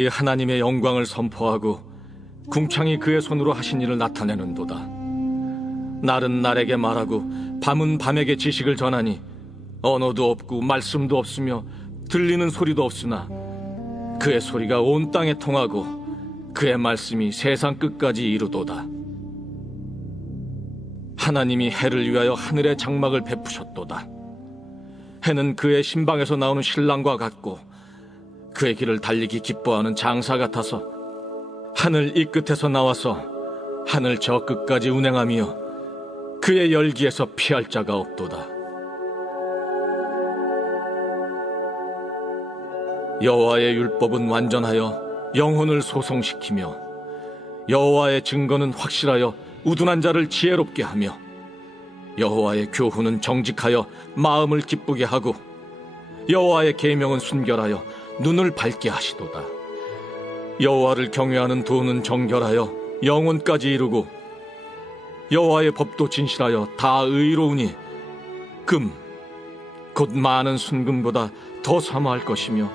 이 하나님의 영광을 선포하고 궁창이 그의 손으로 하신 일을 나타내는도다. 날은 날에게 말하고 밤은 밤에게 지식을 전하니 언어도 없고 말씀도 없으며 들리는 소리도 없으나 그의 소리가 온 땅에 통하고 그의 말씀이 세상 끝까지 이루도다. 하나님이 해를 위하여 하늘의 장막을 베푸셨도다. 해는 그의 신방에서 나오는 신랑과 같고 그의 길을 달리기 기뻐하는 장사 같아서 하늘 이 끝에서 나와서 하늘 저 끝까지 운행하며 그의 열기에서 피할 자가 없도다. 여호와의 율법은 완전하여 영혼을 소송시키며 여호와의 증거는 확실하여 우둔한 자를 지혜롭게 하며 여호와의 교훈은 정직하여 마음을 기쁘게 하고 여호와의 계명은 순결하여 눈을 밝게 하시도다. 여호와를 경외하는 도는 정결하여 영혼까지 이루고 여호와의 법도 진실하여 다 의로우니 금 곧 많은 순금보다 더 사모할 것이며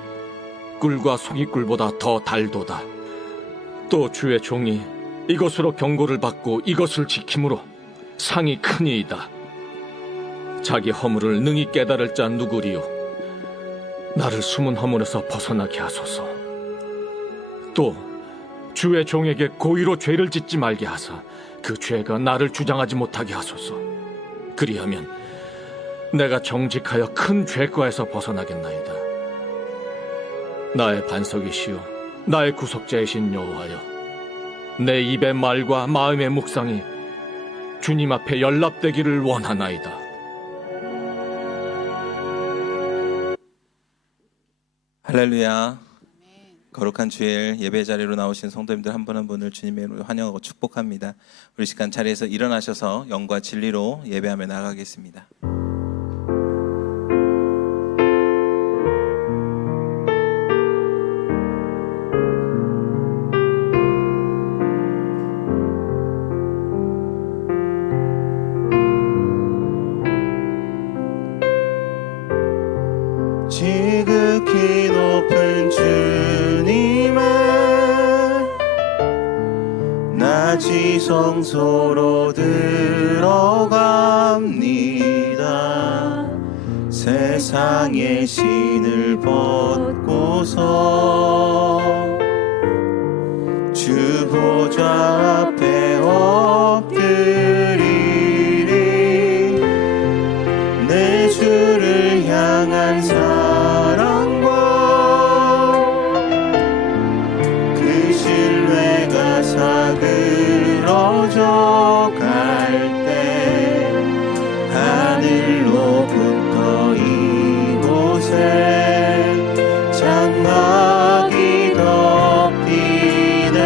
꿀과 속이꿀보다 더 달도다. 또 주의 종이 이것으로 경고를 받고 이것을 지킴으로 상이 크니이다. 자기 허물을 능히 깨달을 자 누구리요? 나를 숨은 허물에서 벗어나게 하소서. 또 주의 종에게 고의로 죄를 짓지 말게 하사 그 죄가 나를 주장하지 못하게 하소서. 그리하면 내가 정직하여 큰 죄과에서 벗어나겠나이다. 나의 반석이시요 나의 구속자이신 여호와여, 내 입의 말과 마음의 묵상이 주님 앞에 연락되기를 원하나이다. 할렐루야. 거룩한 주일 예배 자리로 나오신 성도님들 한 분 한 분을 주님의 이름으로 환영하고 축복합니다. 우리 시간 자리에서 일어나셔서 영과 진리로 예배하며 나가겠습니다. 지극히 높은 주님의 낮이 성소로 들어갑니다. 세상의 신을 벗고서 주 보좌 앞에 엎드리리. 내 주를 향한 사랑과 그 신뢰가 사그러져 갈 때 하늘로부터 이곳에 장막이 덮이네.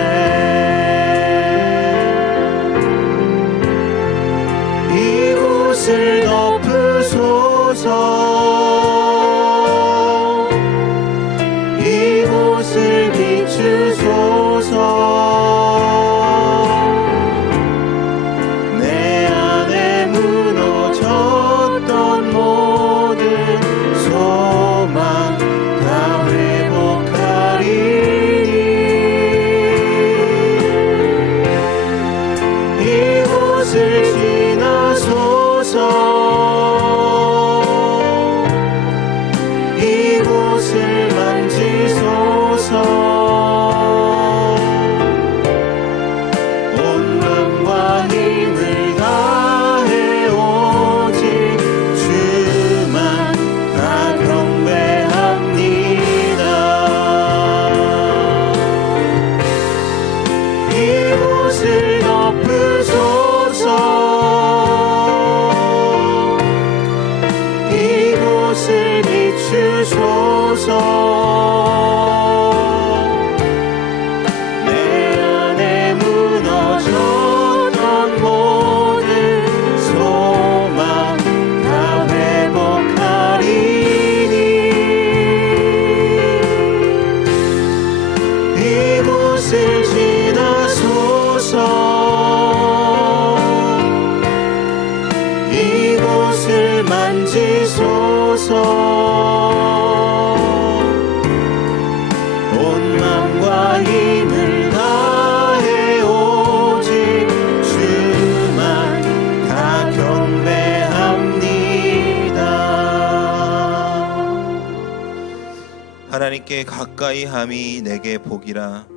주님께 가까이 함이 내게 복이라.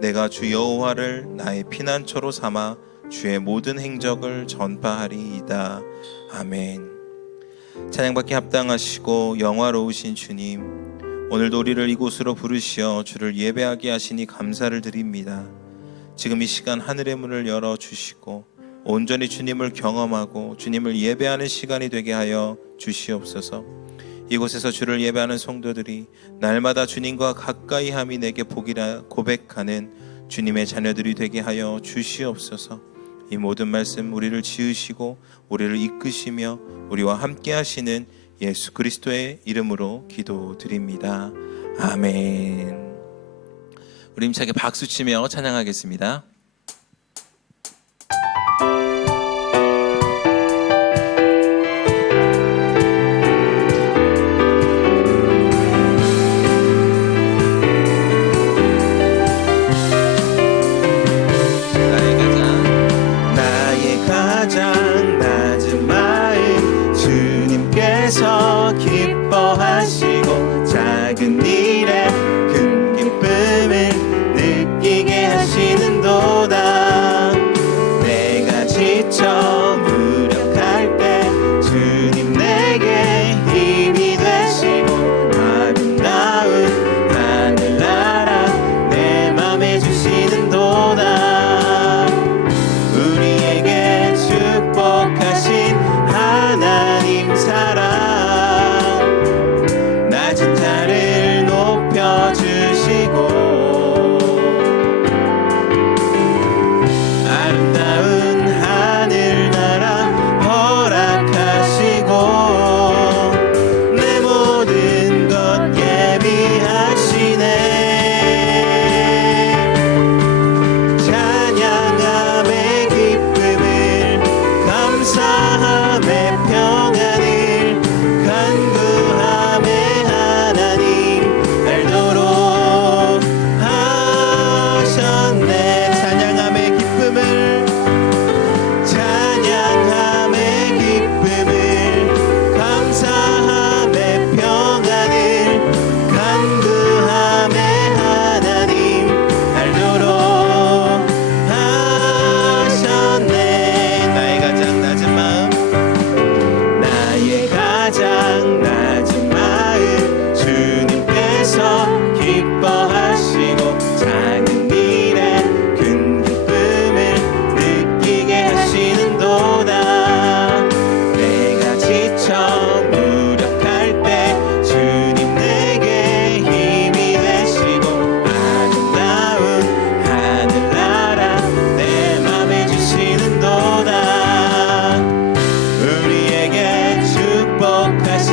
내가 주 여호와를 나의 피난처로 삼아 주의 모든 행적을 전파하리이다. 아멘. 찬양받기 합당하시고 영화로우신 주님, 오늘도 우리를 이곳으로 부르시어 주를 예배하게 하시니 감사를 드립니다. 지금 이 시간 하늘의 문을 열어주시고 온전히 주님을 경험하고 주님을 예배하는 시간이 되게 하여 주시옵소서. 이곳에서 주를 예배하는 성도들이 날마다 주님과 가까이 함이 내게 복이라 고백하는 주님의 자녀들이 되게 하여 주시옵소서. 이 모든 말씀 우리를 지으시고 우리를 이끄시며 우리와 함께 하시는 예수 그리스도의 이름으로 기도드립니다. 아멘. 우리 힘차게 박수치며 찬양하겠습니다. 나의 가장 낮은 마음 주님께서 기뻐하시고 작은 일에 큰 기쁨을 느끼게 하시는도다. 내가 지쳐 무력할 때 주님 내게 힘이 되시고 아름다운 하늘나라 내 맘에 주시는도다. 우리에게 축복하신 하나님 사랑 낮은 자를 높여주시고 아름다운 하늘나라 허락하시고 내 모든 것 예비하시네. 찬양함의 기쁨을 감사함의 평안을 간구함의 하나님 알도록 하셨네. 찬양함의 기쁨을 감사함의 평안을 간구함의 하나님 알도록 하셨네. 나의 가장 낮은 마음 주님께서 기뻐하시고 작은 일에 큰 기쁨을 느끼게 하시는도다. 내가 지쳐 무력할 때 주님 내게 힘이 되시고 아름다운 하늘나라 내 맘에 주시는도다. 우리에게 축복하신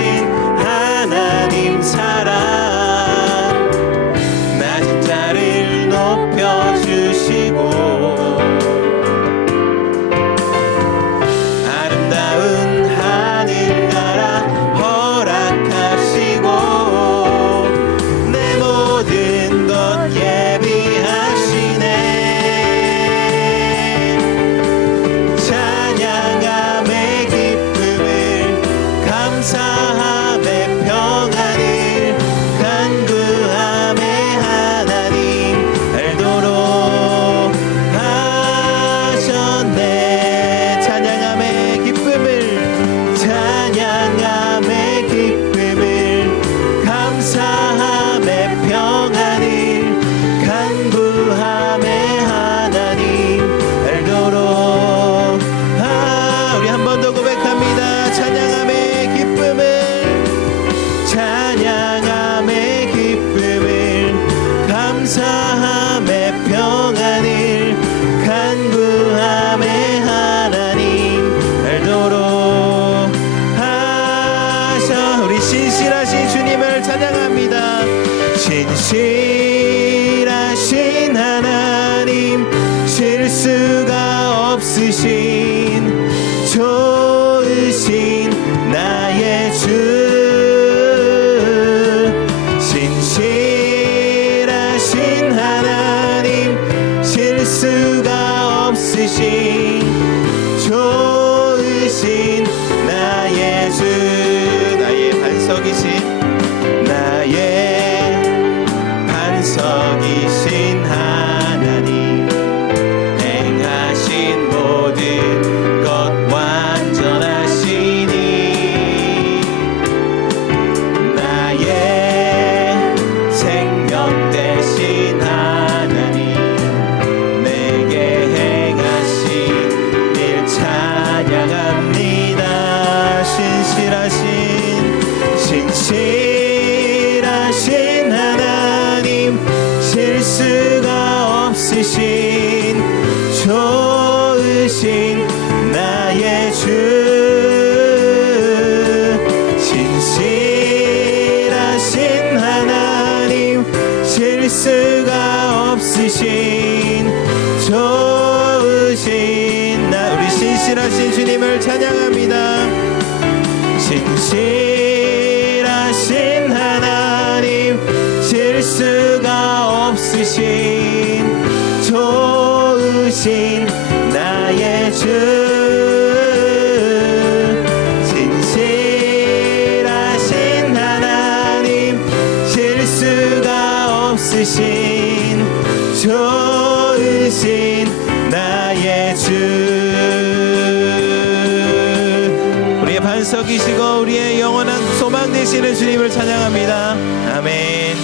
하나님 사랑 낮은 자를 높여주시고 아름다운 하늘나라 허락하시고 내 모든 것 예비하시네. 찬양함의 기쁨을 감사함의 평안을 간구함의 하나님 알도록 하셨네. 찬양함의 기쁨을 감사함의 평안을 간구함의 하나님 알도록 우리 한 번 더 고백합니다. 찬양함의 기쁨을 감사함의 평안을 간구함의 하나님 알도록 하셔. 우리 신실하신 주님을 찬양합니다. 신실하신 하나님 실수가 없으신 좋으신 나의 주 신실하신 하나님 수가 없으신 좋으신 나의 주 신실하신 하나님 실수가 없으신 좋으신 우리 신실하신 주님을 찬양합니다. 신실하신 하나님 실수가 없으신 좋으신 나의 주 신실하신 하나님 실수가 없으신 좋으신 나의 주 우리의 반석이시고 우리의 영원한 소망 되시는 주님을 찬양합니다. 아멘.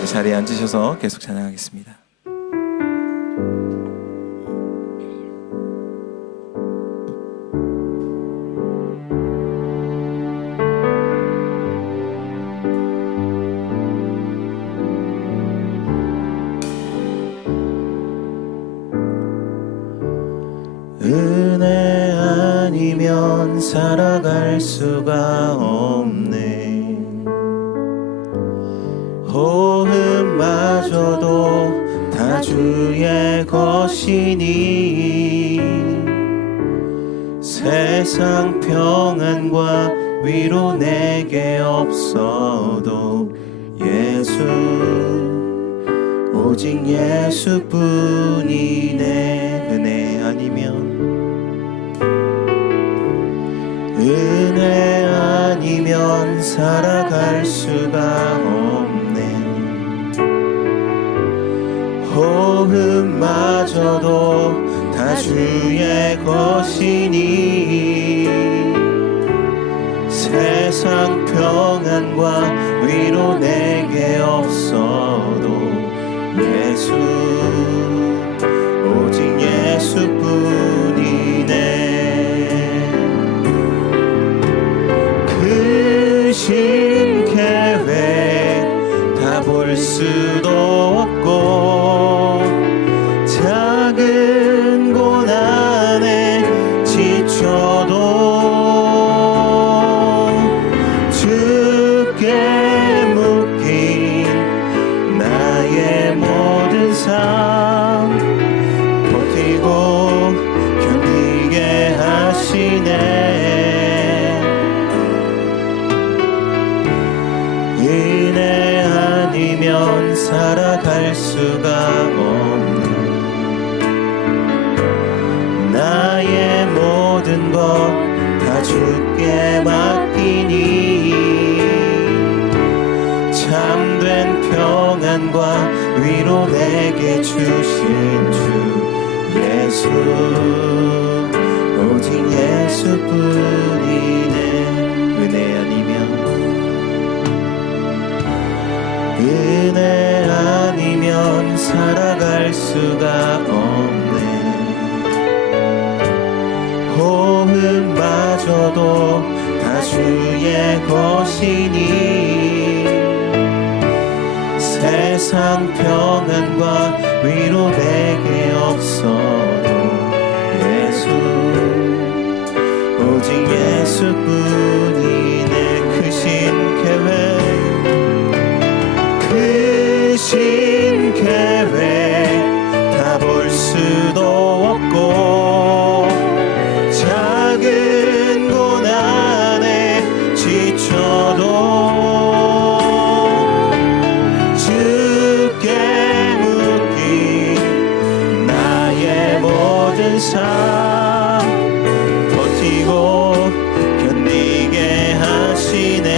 그 자리에 앉으셔서 계속 찬양하겠습니다. 은혜 아니면 살아갈 수가 없네. 호흡마저도 다 주의 것이니 세상 평안과 위로 내게 없어도 예수 오직 예수뿐이네. 은혜 아니면 살아갈 수가 없네. 호흡마저도 다 주의 것이니 세상 평안과 위로 내게 없어도 예수 오직 예수뿐이네. 크신 계획 다 볼 수도 없고 작은 고난에 지쳐도 주께 묶인 나의 모든 삶 버티고 견디게 하시네. 은혜 아니면 살아갈 수가 없네. 나의 모든 것 다 주께 맡기니 참된 평안과 위로 내게 주신 주 예수 오직 예수뿐이네. 은혜 아니면 살아갈 수가 없네. 호흡마저도 다 주의 것이니 세상 평안과 위로 내게 없어도 예수 오직 예수뿐이네. 크신 계획 다 볼 수도 없고 작은 고난에 지쳐도 주께 묶인 나의 모든 삶 버티고 견디게 하시네.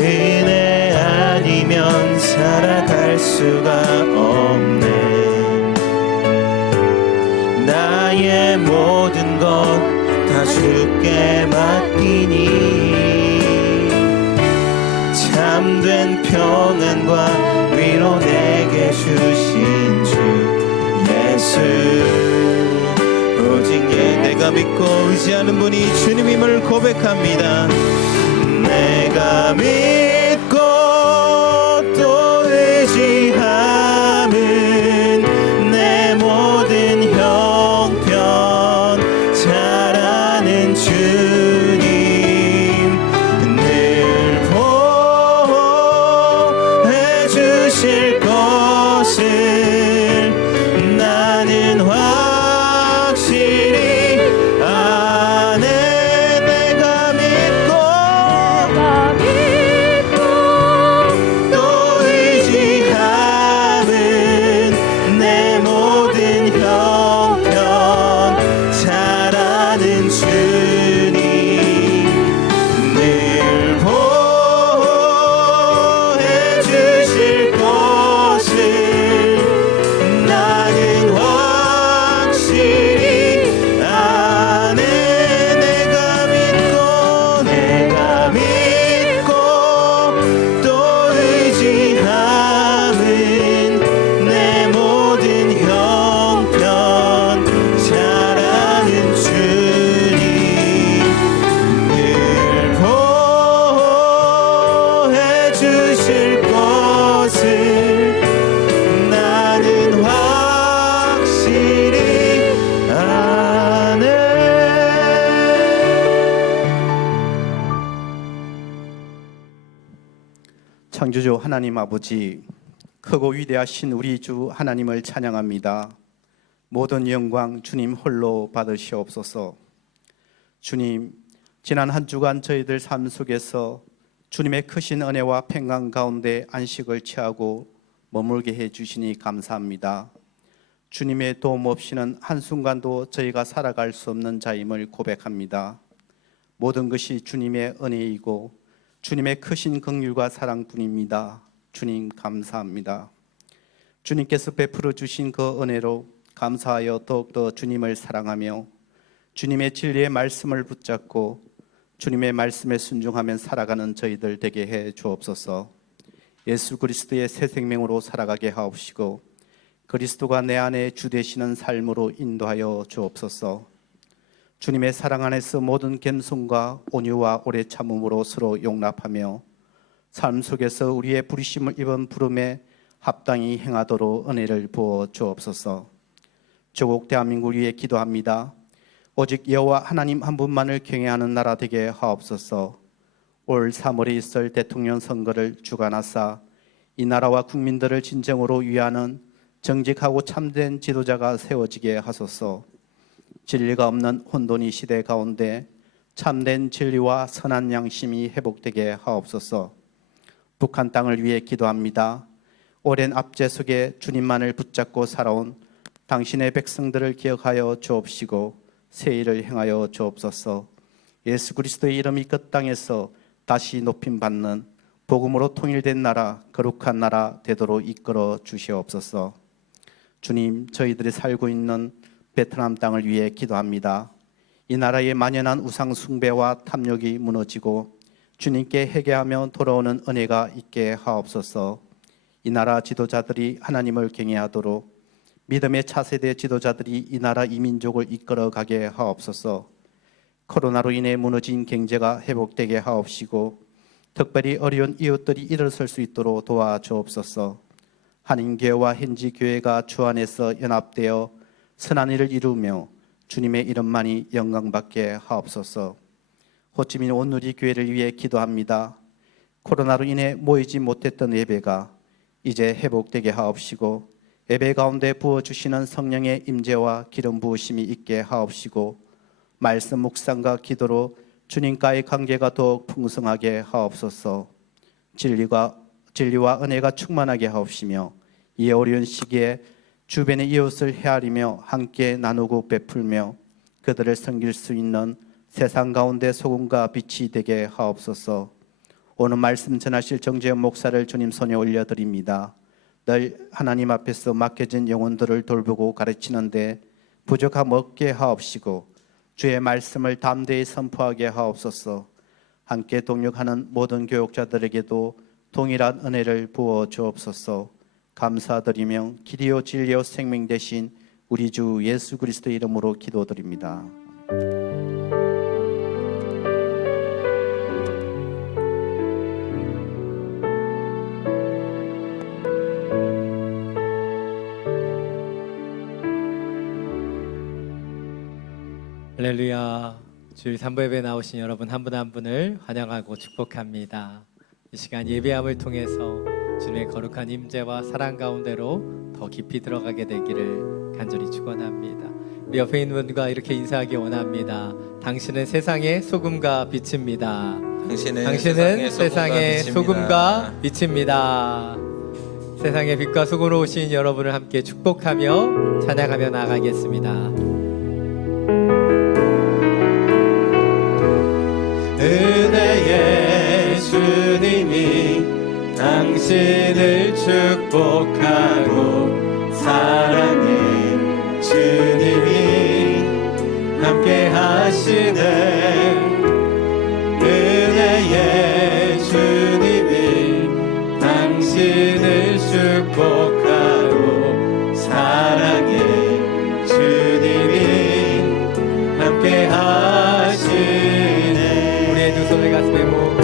은혜 아니면 살아갈 수가 없네. 나의 모든 것 다 주께 맡기니 참된 평안과 위로 내게 주신 주 예수 오직 내가 믿고 의지하는 분이 주님임을 고백합니다. 내가 믿고 주실 것을 나는 확실히 아네. 창조주 하나님 아버지, 크고 위대하신 우리 주 하나님을 찬양합니다. 모든 영광 주님 홀로 받으시옵소서. 주님, 지난 한 주간 저희들 삶 속에서 주님의 크신 은혜와 평강 가운데 안식을 취하고 머물게 해주시니 감사합니다. 주님의 도움 없이는 한순간도 저희가 살아갈 수 없는 자임을 고백합니다. 모든 것이 주님의 은혜이고 주님의 크신 긍휼과 사랑뿐입니다. 주님 감사합니다. 주님께서 베풀어 주신 그 은혜로 감사하여 더욱더 주님을 사랑하며 주님의 진리의 말씀을 붙잡고 주님의 말씀에 순종하며 살아가는 저희들 되게 해 주옵소서. 예수 그리스도의 새 생명으로 살아가게 하옵시고 그리스도가 내 안에 주 되시는 삶으로 인도하여 주옵소서. 주님의 사랑 안에서 모든 겸손과 온유와 오래 참음으로 서로 용납하며 삶 속에서 우리의 부르심을 입은 부름에 합당히 행하도록 은혜를 부어 주옵소서. 조국 대한민국 위해 기도합니다. 오직 여호와 하나님 한 분만을 경외하는 나라 되게 하옵소서. 올 3월에 있을 대통령 선거를 주관하사 이 나라와 국민들을 진정으로 위하는 정직하고 참된 지도자가 세워지게 하소서. 진리가 없는 혼돈이 시대 가운데 참된 진리와 선한 양심이 회복되게 하옵소서. 북한 땅을 위해 기도합니다. 오랜 압제 속에 주님만을 붙잡고 살아온 당신의 백성들을 기억하여 주옵시고 새 일을 행하여 주옵소서. 예수 그리스도의 이름이 그 땅에서 다시 높임받는 복음으로 통일된 나라, 거룩한 나라 되도록 이끌어 주시옵소서. 주님, 저희들이 살고 있는 베트남 땅을 위해 기도합니다. 이 나라의 만연한 우상 숭배와 탐욕이 무너지고 주님께 회개하며 돌아오는 은혜가 있게 하옵소서. 이 나라 지도자들이 하나님을 경외하도록 믿음의 차세대 지도자들이 이 나라 이민족을 이끌어가게 하옵소서. 코로나로 인해 무너진 경제가 회복되게 하옵시고 특별히 어려운 이웃들이 일어설 수 있도록 도와주옵소서. 한인교회와 현지교회가 주 안에서 연합되어 선한 일을 이루며 주님의 이름만이 영광받게 하옵소서. 호치민 온누리 교회를 위해 기도합니다. 코로나로 인해 모이지 못했던 예배가 이제 회복되게 하옵시고 예배 가운데 부어주시는 성령의 임재와 기름 부으심이 있게 하옵시고 말씀 묵상과 기도로 주님과의 관계가 더욱 풍성하게 하옵소서. 진리와 은혜가 충만하게 하옵시며 이 어려운 시기에 주변의 이웃을 헤아리며 함께 나누고 베풀며 그들을 섬길 수 있는 세상 가운데 소금과 빛이 되게 하옵소서. 오늘 말씀 전하실 정재현 목사를 주님 손에 올려드립니다. 늘 하나님 앞에서 맡겨진 영혼들을 돌보고 가르치는데 부족함 없게 하옵시고 주의 말씀을 담대히 선포하게 하옵소서. 함께 동역하는 모든 교육자들에게도 동일한 은혜를 부어 주옵소서. 감사드리며 길이요 진리요 생명 되신 우리 주 예수 그리스도 이름으로 기도드립니다. 할렐루야. 주일 3부 예배 나오신 여러분 한 분 한 분을 환영하고 축복합니다. 이 시간 예배함을 통해서 주님의 거룩한 임재와 사랑 가운데로 더 깊이 들어가게 되기를 간절히 축원합니다. 우리 옆에 있는 분과 이렇게 인사하기 원합니다. 당신은 세상의 소금과 빛입니다. 당신은 세상의 소금과 빛입니다. 세상의 빛과 소금으로 오신 여러분을 함께 축복하며 찬양하며 나아가겠습니다. 은혜의 주님이 당신을 축복하고 사랑의 주님이 함께 하시네. 은혜의 주님이 당신을 축복하고 사랑의 주님이 함께 하시네. 우리의 두 손을 가슴에 모으고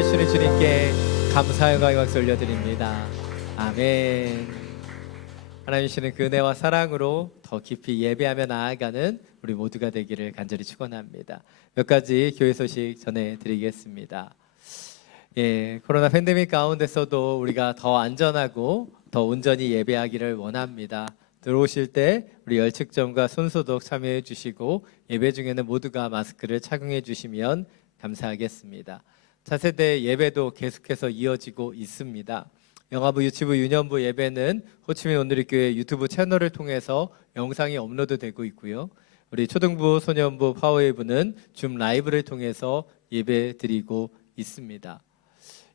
사랑을 주는 주님께 감사와 영광 올려드립니다. 아멘. 하나님 주시는 그 은혜와 사랑으로 더 깊이 예배하며 나아가는 우리 모두가 되기를 간절히 축원합니다. 몇 가지 교회 소식 전해드리겠습니다. 코로나 팬데믹 가운데서도 우리가 더 안전하고 더 온전히 예배하기를 원합니다. 들어오실 때 우리 열측점과 손소독 참여해 주시고 예배 중에는 모두가 마스크를 착용해 주시면 감사하겠습니다. 차세대 예배도 계속해서 이어지고 있습니다. 영화부, 유치부, 유년부 예배는 호치민 온누리교회 유튜브 채널을 통해서 영상이 업로드되고 있고요. 우리 초등부, 소년부, 파워웨이브는 줌 라이브를 통해서 예배 드리고 있습니다.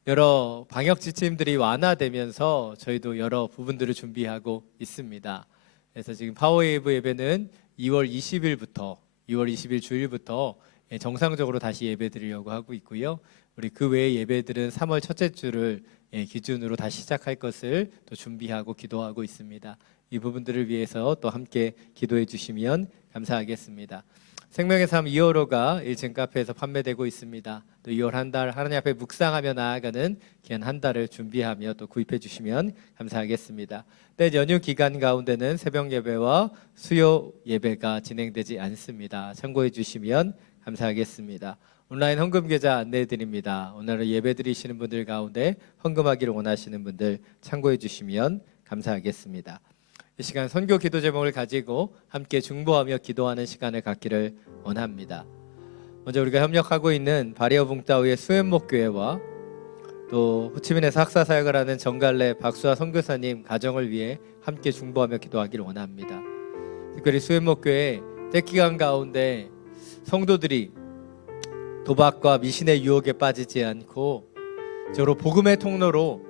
여러 방역 지침들이 완화되면서 저희도 여러 부분들을 준비하고 있습니다. 그래서 지금 파워웨이브 예배는 2월 20일 주일부터 정상적으로 다시 예배 드리려고 하고 있고요. 우리 그 외의 예배들은 3월 첫째 주를 기준으로 다시 시작할 것을 또 준비하고 기도하고 있습니다. 이 부분들을 위해서 또 함께 기도해 주시면 감사하겠습니다. 생명의 삶 2월호가 1층 카페에서 판매되고 있습니다. 또 2월 한 달 하나님 앞에 묵상하며 나아가는 귀한 한 달을 준비하며 또 구입해 주시면 감사하겠습니다. 때 연휴 기간 가운데는 새벽 예배와 수요 예배가 진행되지 않습니다. 참고해 주시면 감사하겠습니다. 온라인 헌금 계좌 안내해 드립니다. 오늘 예배 드리시는 분들 가운데 헌금하기를 원하시는 분들 참고해 주시면 감사하겠습니다. 이 시간 선교 기도 제목을 가지고 함께 중보하며 기도하는 시간을 갖기를 원합니다. 먼저 우리가 협력하고 있는 바리어 붕따오의 수엔목교회와 또 호치민에서 학사 사역을 하는 정갈래 박수아 선교사님 가정을 위해 함께 중보하며 기도하기를 원합니다. 특별히 수엔목교회 때기간 가운데 성도들이 도박과 미신의 유혹에 빠지지 않고 저로 복음의 통로로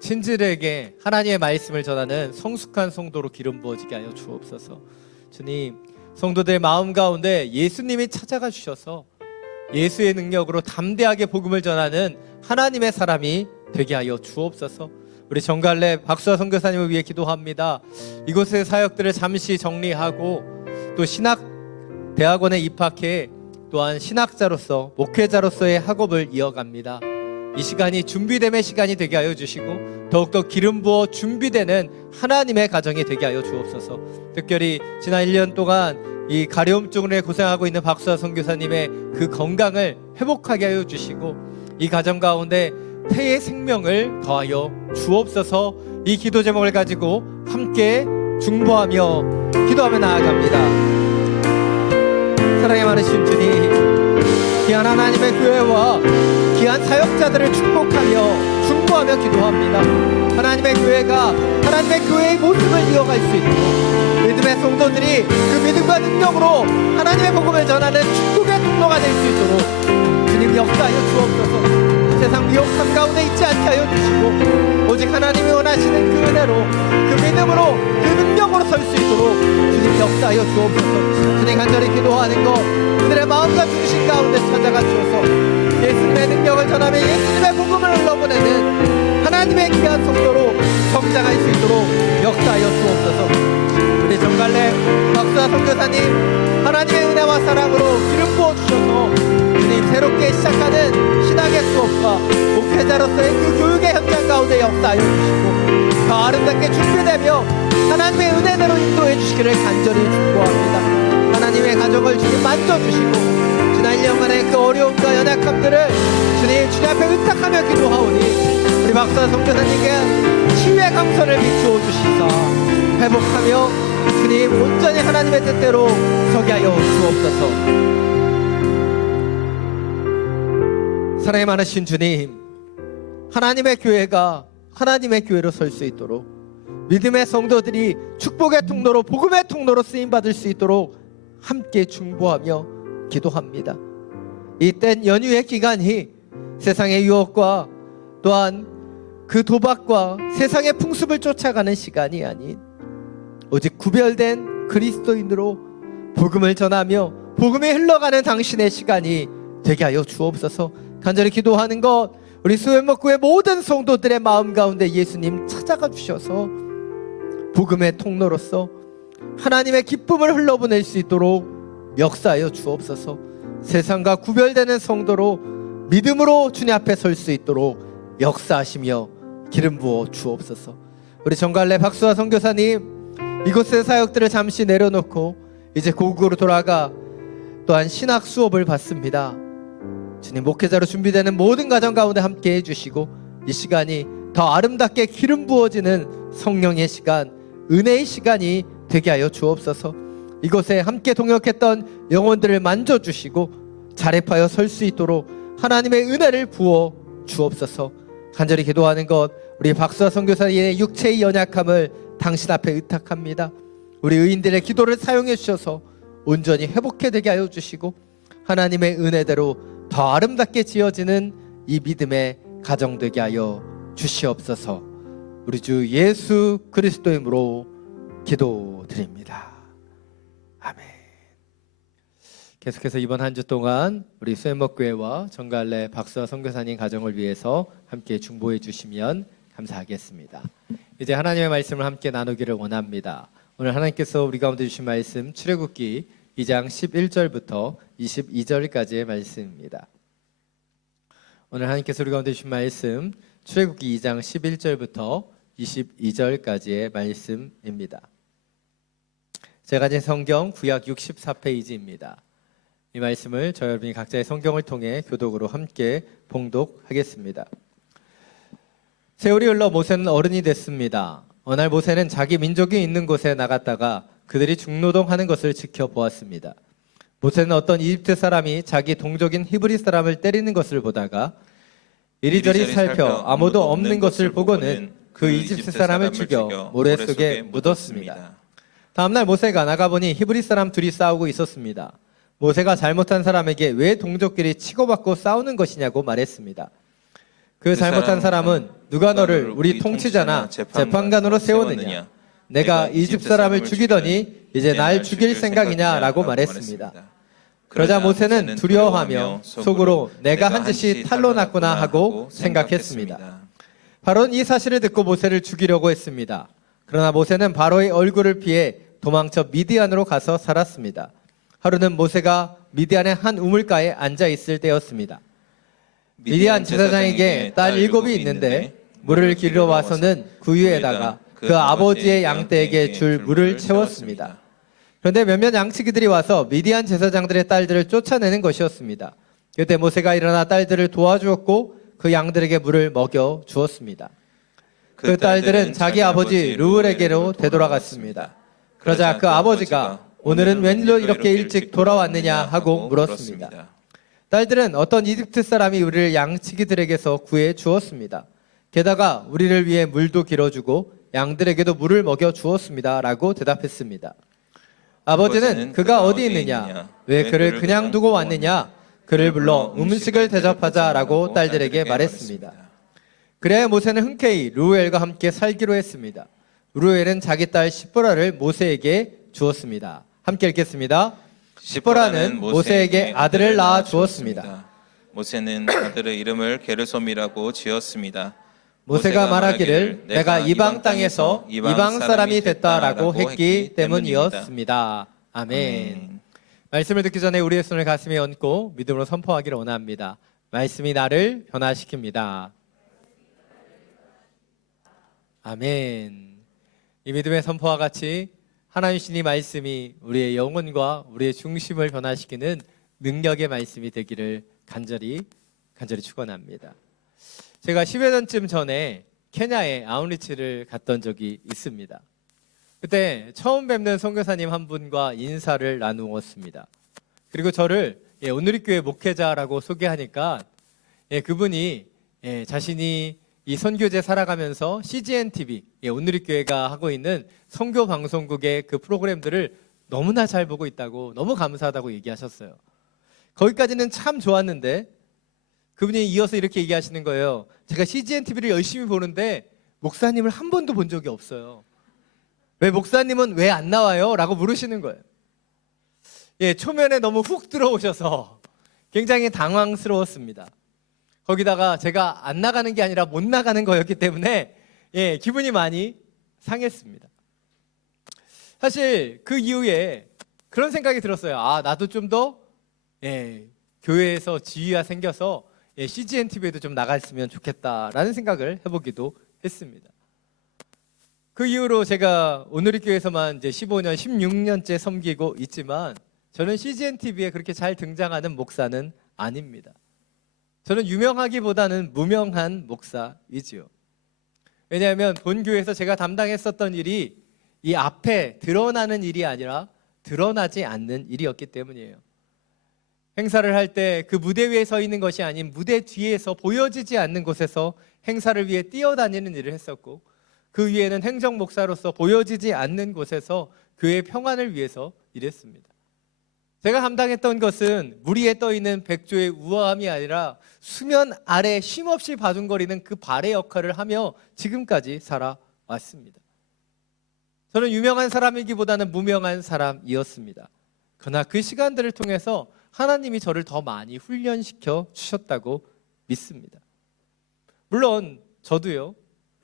친지들에게 하나님의 말씀을 전하는 성숙한 성도로 기름 부어지게 하여 주옵소서. 주님, 성도들의 마음 가운데 예수님이 찾아가 주셔서 예수의 능력으로 담대하게 복음을 전하는 하나님의 사람이 되게 하여 주옵소서. 우리 정갈래 박수아 선교사님을 위해 기도합니다. 이곳의 사역들을 잠시 정리하고 또 신학 대학원에 입학해 또한 신학자로서 목회자로서의 학업을 이어갑니다. 이 시간이 준비됨의 시간이 되게 하여 주시고 더욱더 기름 부어 준비되는 하나님의 가정이 되게 하여 주옵소서. 특별히 지난 1년 동안 이 가려움증으로 고생하고 있는 박수아 선교사님의 그 건강을 회복하게 하여 주시고 이 가정 가운데 태의 생명을 더하여 주옵소서. 이 기도 제목을 가지고 함께 중보하며 기도하며 나아갑니다. 사랑의 많으신 주님, 귀한 하나님의 교회와 귀한 사역자들을 축복하며 중보하며 기도합니다. 하나님의 교회가 하나님의 교회의 모습을 이어갈 수 있도록 믿음의 성도들이 그 믿음과 능력으로 하나님의 복음을 전하는 축복의 통로가 될 수 있도록 주님 역사하여 주옵소서. 세상 미혹함 가운데 있지 않게 하여 주시고 오직 하나님이 원하시는 그 은혜로 그 믿음으로 그 능력으로 설 수 있도록 주님 역사하여 주옵소서. 주님 간절히 기도하는 것 그들의 마음과 중심 가운데 찾아가 주셔서 예수님의 능력을 전하며 예수님의 복음을 흘러보내는 하나님의 귀한 성도로 성장할 수 있도록 역사하여 주옵소서. 우리 정갈래 박수아 선교사님 하나님의 은혜와 사랑으로 기름 부어주셔서 주님 새롭게 시작하는 신학의 수업과 목회자로서의 그 교육의 현장 가운데 역사하여 주시고 더 아름답게 준비되며 하나님의 은혜대로 인도해 주시기를 간절히 축복합니다. 하나님의 가정을 주님 만져주시고 지난 1년간의 그 어려움과 연약함들을 주님 앞에 의탁하며 기도하오니 우리 박사 선교사님께 치유의 강선을 비추어 주시사 회복하며 주님 온전히 하나님의 뜻대로 서게 하여 주옵소서. 사랑이 많으신 주님, 하나님의 교회가 하나님의 교회로 설 수 있도록 믿음의 성도들이 축복의 통로로 복음의 통로로 쓰임받을 수 있도록 함께 중보하며 기도합니다. 이땐 연휴의 기간이 세상의 유혹과 또한 그 도박과 세상의 풍습을 쫓아가는 시간이 아닌 오직 구별된 그리스도인으로 복음을 전하며 복음이 흘러가는 당신의 시간이 되게 하여 주옵소서. 간절히 기도하는 것 우리 수원목교회 모든 성도들의 마음 가운데 예수님 찾아가 주셔서 복음의 통로로서 하나님의 기쁨을 흘러보낼 수 있도록 역사하여 주옵소서. 세상과 구별되는 성도로 믿음으로 주님 앞에 설 수 있도록 역사하시며 기름 부어 주옵소서. 우리 정갈래 박수아 선교사님, 이곳의 사역들을 잠시 내려놓고 이제 고국으로 돌아가 또한 신학 수업을 받습니다. 주님, 목회자로 준비되는 모든 가정 가운데 함께 해주시고 이 시간이 더 아름답게 기름 부어지는 성령의 시간, 은혜의 시간이 되게 하여 주옵소서. 이곳에 함께 동역했던 영혼들을 만져주시고 자립하여 설 수 있도록 하나님의 은혜를 부어 주옵소서. 간절히 기도하는 것, 우리 박수아 선교사의 육체의 연약함을 당신 앞에 의탁합니다. 우리 의인들의 기도를 사용해 주셔서 온전히 회복해 되게 하여 주시고 하나님의 은혜대로 더 아름답게 지어지는 이 믿음의 가정 되게 하여 주시옵소서. 우리 주 예수 그리스도의 이름으로 기도드립니다. 아멘. 계속해서 이번 한 주 동안 우리 수행목교회와 정갈래 박수아 선교사님 가정을 위해서 함께 중보해 주시면 감사하겠습니다. 이제 하나님의 말씀을 함께 나누기를 원합니다. 오늘 하나님께서 우리 가운데 주신 말씀 출애굽기 2장 11절부터 22절까지의 말씀입니다. 오늘 하나님께서 우리 가운데 주신 말씀 출애굽기 2장 11절부터 22절까지의 말씀입니다. 제가 가진 성경 구약 64페이지입니다. 이 말씀을 저희 여러분이 각자의 성경을 통해 교독으로 함께 봉독하겠습니다. 세월이 흘러 모세는 어른이 됐습니다. 어느 날 모세는 자기 민족이 있는 곳에 나갔다가 그들이 중노동하는 것을 지켜보았습니다. 모세는 어떤 이집트 사람이 자기 동족인 히브리 사람을 때리는 것을 보다가 이리저리 살펴 아무도 없는 것을 보고는 그 이집트 사람을 죽여 모래 속에 묻었습니다. 다음날 모세가 나가보니 히브리 사람 둘이 싸우고 있었습니다. 모세가 잘못한 사람에게 왜 동족끼리 치고받고 싸우는 것이냐고 말했습니다. 그 잘못한 사람은 누가 너를 우리 통치자나 재판관으로 세우느냐? 내가 이집트 사람을 죽이더니 이제 날 죽일 생각이냐라고 말했습니다. 그러자 모세는 두려워하며 속으로 내가 한 짓이 탈로 났구나 하고 생각했습니다. 바로는 이 사실을 듣고 모세를 죽이려고 했습니다. 그러나 모세는 바로의 얼굴을 피해 도망쳐 미디안으로 가서 살았습니다. 하루는 모세가 미디안의 한 우물가에 앉아 있을 때였습니다. 미디안 제사장에게 딸 7이 있는데 물을 기르러 와서는 그 위에다가 그 아버지의 양떼에게 줄 물을 채웠습니다. 그런데 몇몇 양치기들이 와서 미디안 제사장들의 딸들을 쫓아내는 것이었습니다. 그때 모세가 일어나 딸들을 도와주었고 그 양들에게 물을 먹여 주었습니다. 그 딸들은 자기 아버지 르우엘에게로 되돌아갔습니다. 그러자 그 아버지가 오늘은 웬일로 이렇게 일찍 돌아왔느냐 하고 물었습니다. 딸들은 어떤 이집트 사람이 우리를 양치기들에게서 구해 주었습니다. 게다가 우리를 위해 물도 길어주고 양들에게도 물을 먹여 주었습니다 라고 대답했습니다. 아버지는 그가 어디 있느냐? 왜 그를 그냥 두고 왔느냐? 그를 불러 음식을 대접하자라고 딸들에게 말했습니다. 그래야 모세는 흔쾌히 르우엘과 함께 살기로 했습니다. 르우엘은 자기 딸 시보라를 모세에게 주었습니다. 함께 읽겠습니다. 시보라는 모세에게 아들을 낳아 주었습니다. 모세는 아들의 이름을 게르솜이라고 지었습니다. 모세가 말하기를 내가 이방 땅에서 이방 사람이 됐다라고 했기 때문이었습니다. 아멘. 말씀을 듣기 전에 우리의 손을 가슴에 얹고 믿음으로 선포하기를 원합니다. 말씀이 나를 변화시킵니다. 아멘. 이 믿음의 선포와 같이 하나님 신이 말씀이 우리의 영혼과 우리의 중심을 변화시키는 능력의 말씀이 되기를 간절히 축원합니다. 제가 10여 년쯤 전에 케냐에 아웃리치를 갔던 적이 있습니다. 그때 처음 뵙는 선교사님 한 분과 인사를 나누었습니다. 그리고 저를 온누리교회 목회자라고 소개하니까 그분이 자신이 이 선교제 살아가면서 CGN TV 온누리교회가 하고 있는 선교 방송국의 그 프로그램들을 너무나 잘 보고 있다고 너무 감사하다고 얘기하셨어요. 거기까지는 참 좋았는데 그분이 이어서 이렇게 얘기하시는 거예요. 제가 CGN TV를 열심히 보는데 목사님을 한 번도 본 적이 없어요. 왜 목사님은 왜 안 나와요? 라고 물으시는 거예요. 초면에 너무 훅 들어오셔서 굉장히 당황스러웠습니다. 거기다가 제가 안 나가는 게 아니라 못 나가는 거였기 때문에 기분이 많이 상했습니다. 사실 그 이후에 그런 생각이 들었어요. 나도 좀 더 교회에서 지위가 생겨서 CGN TV에도 좀 나갔으면 좋겠다라는 생각을 해보기도 했습니다. 그 이후로 제가 오늘의 교회에서만 이제 15년, 16년째 섬기고 있지만 저는 CGN TV에 그렇게 잘 등장하는 목사는 아닙니다. 저는 유명하기보다는 무명한 목사이지요. 왜냐하면 본교회에서 제가 담당했었던 일이 이 앞에 드러나는 일이 아니라 드러나지 않는 일이었기 때문이에요. 행사를 할 때 그 무대 위에 서 있는 것이 아닌 무대 뒤에서 보여지지 않는 곳에서 행사를 위해 뛰어다니는 일을 했었고, 그 위에는 행정 목사로서 보여지지 않는 곳에서 교회의 평안을 위해서 일했습니다. 제가 감당했던 것은 물 위에 떠 있는 백조의 우아함이 아니라 수면 아래 쉼없이 바둥거리는 그 발의 역할을 하며 지금까지 살아왔습니다. 저는 유명한 사람이기보다는 무명한 사람이었습니다. 그러나 그 시간들을 통해서 하나님이 저를 더 많이 훈련시켜 주셨다고 믿습니다. 물론 저도요,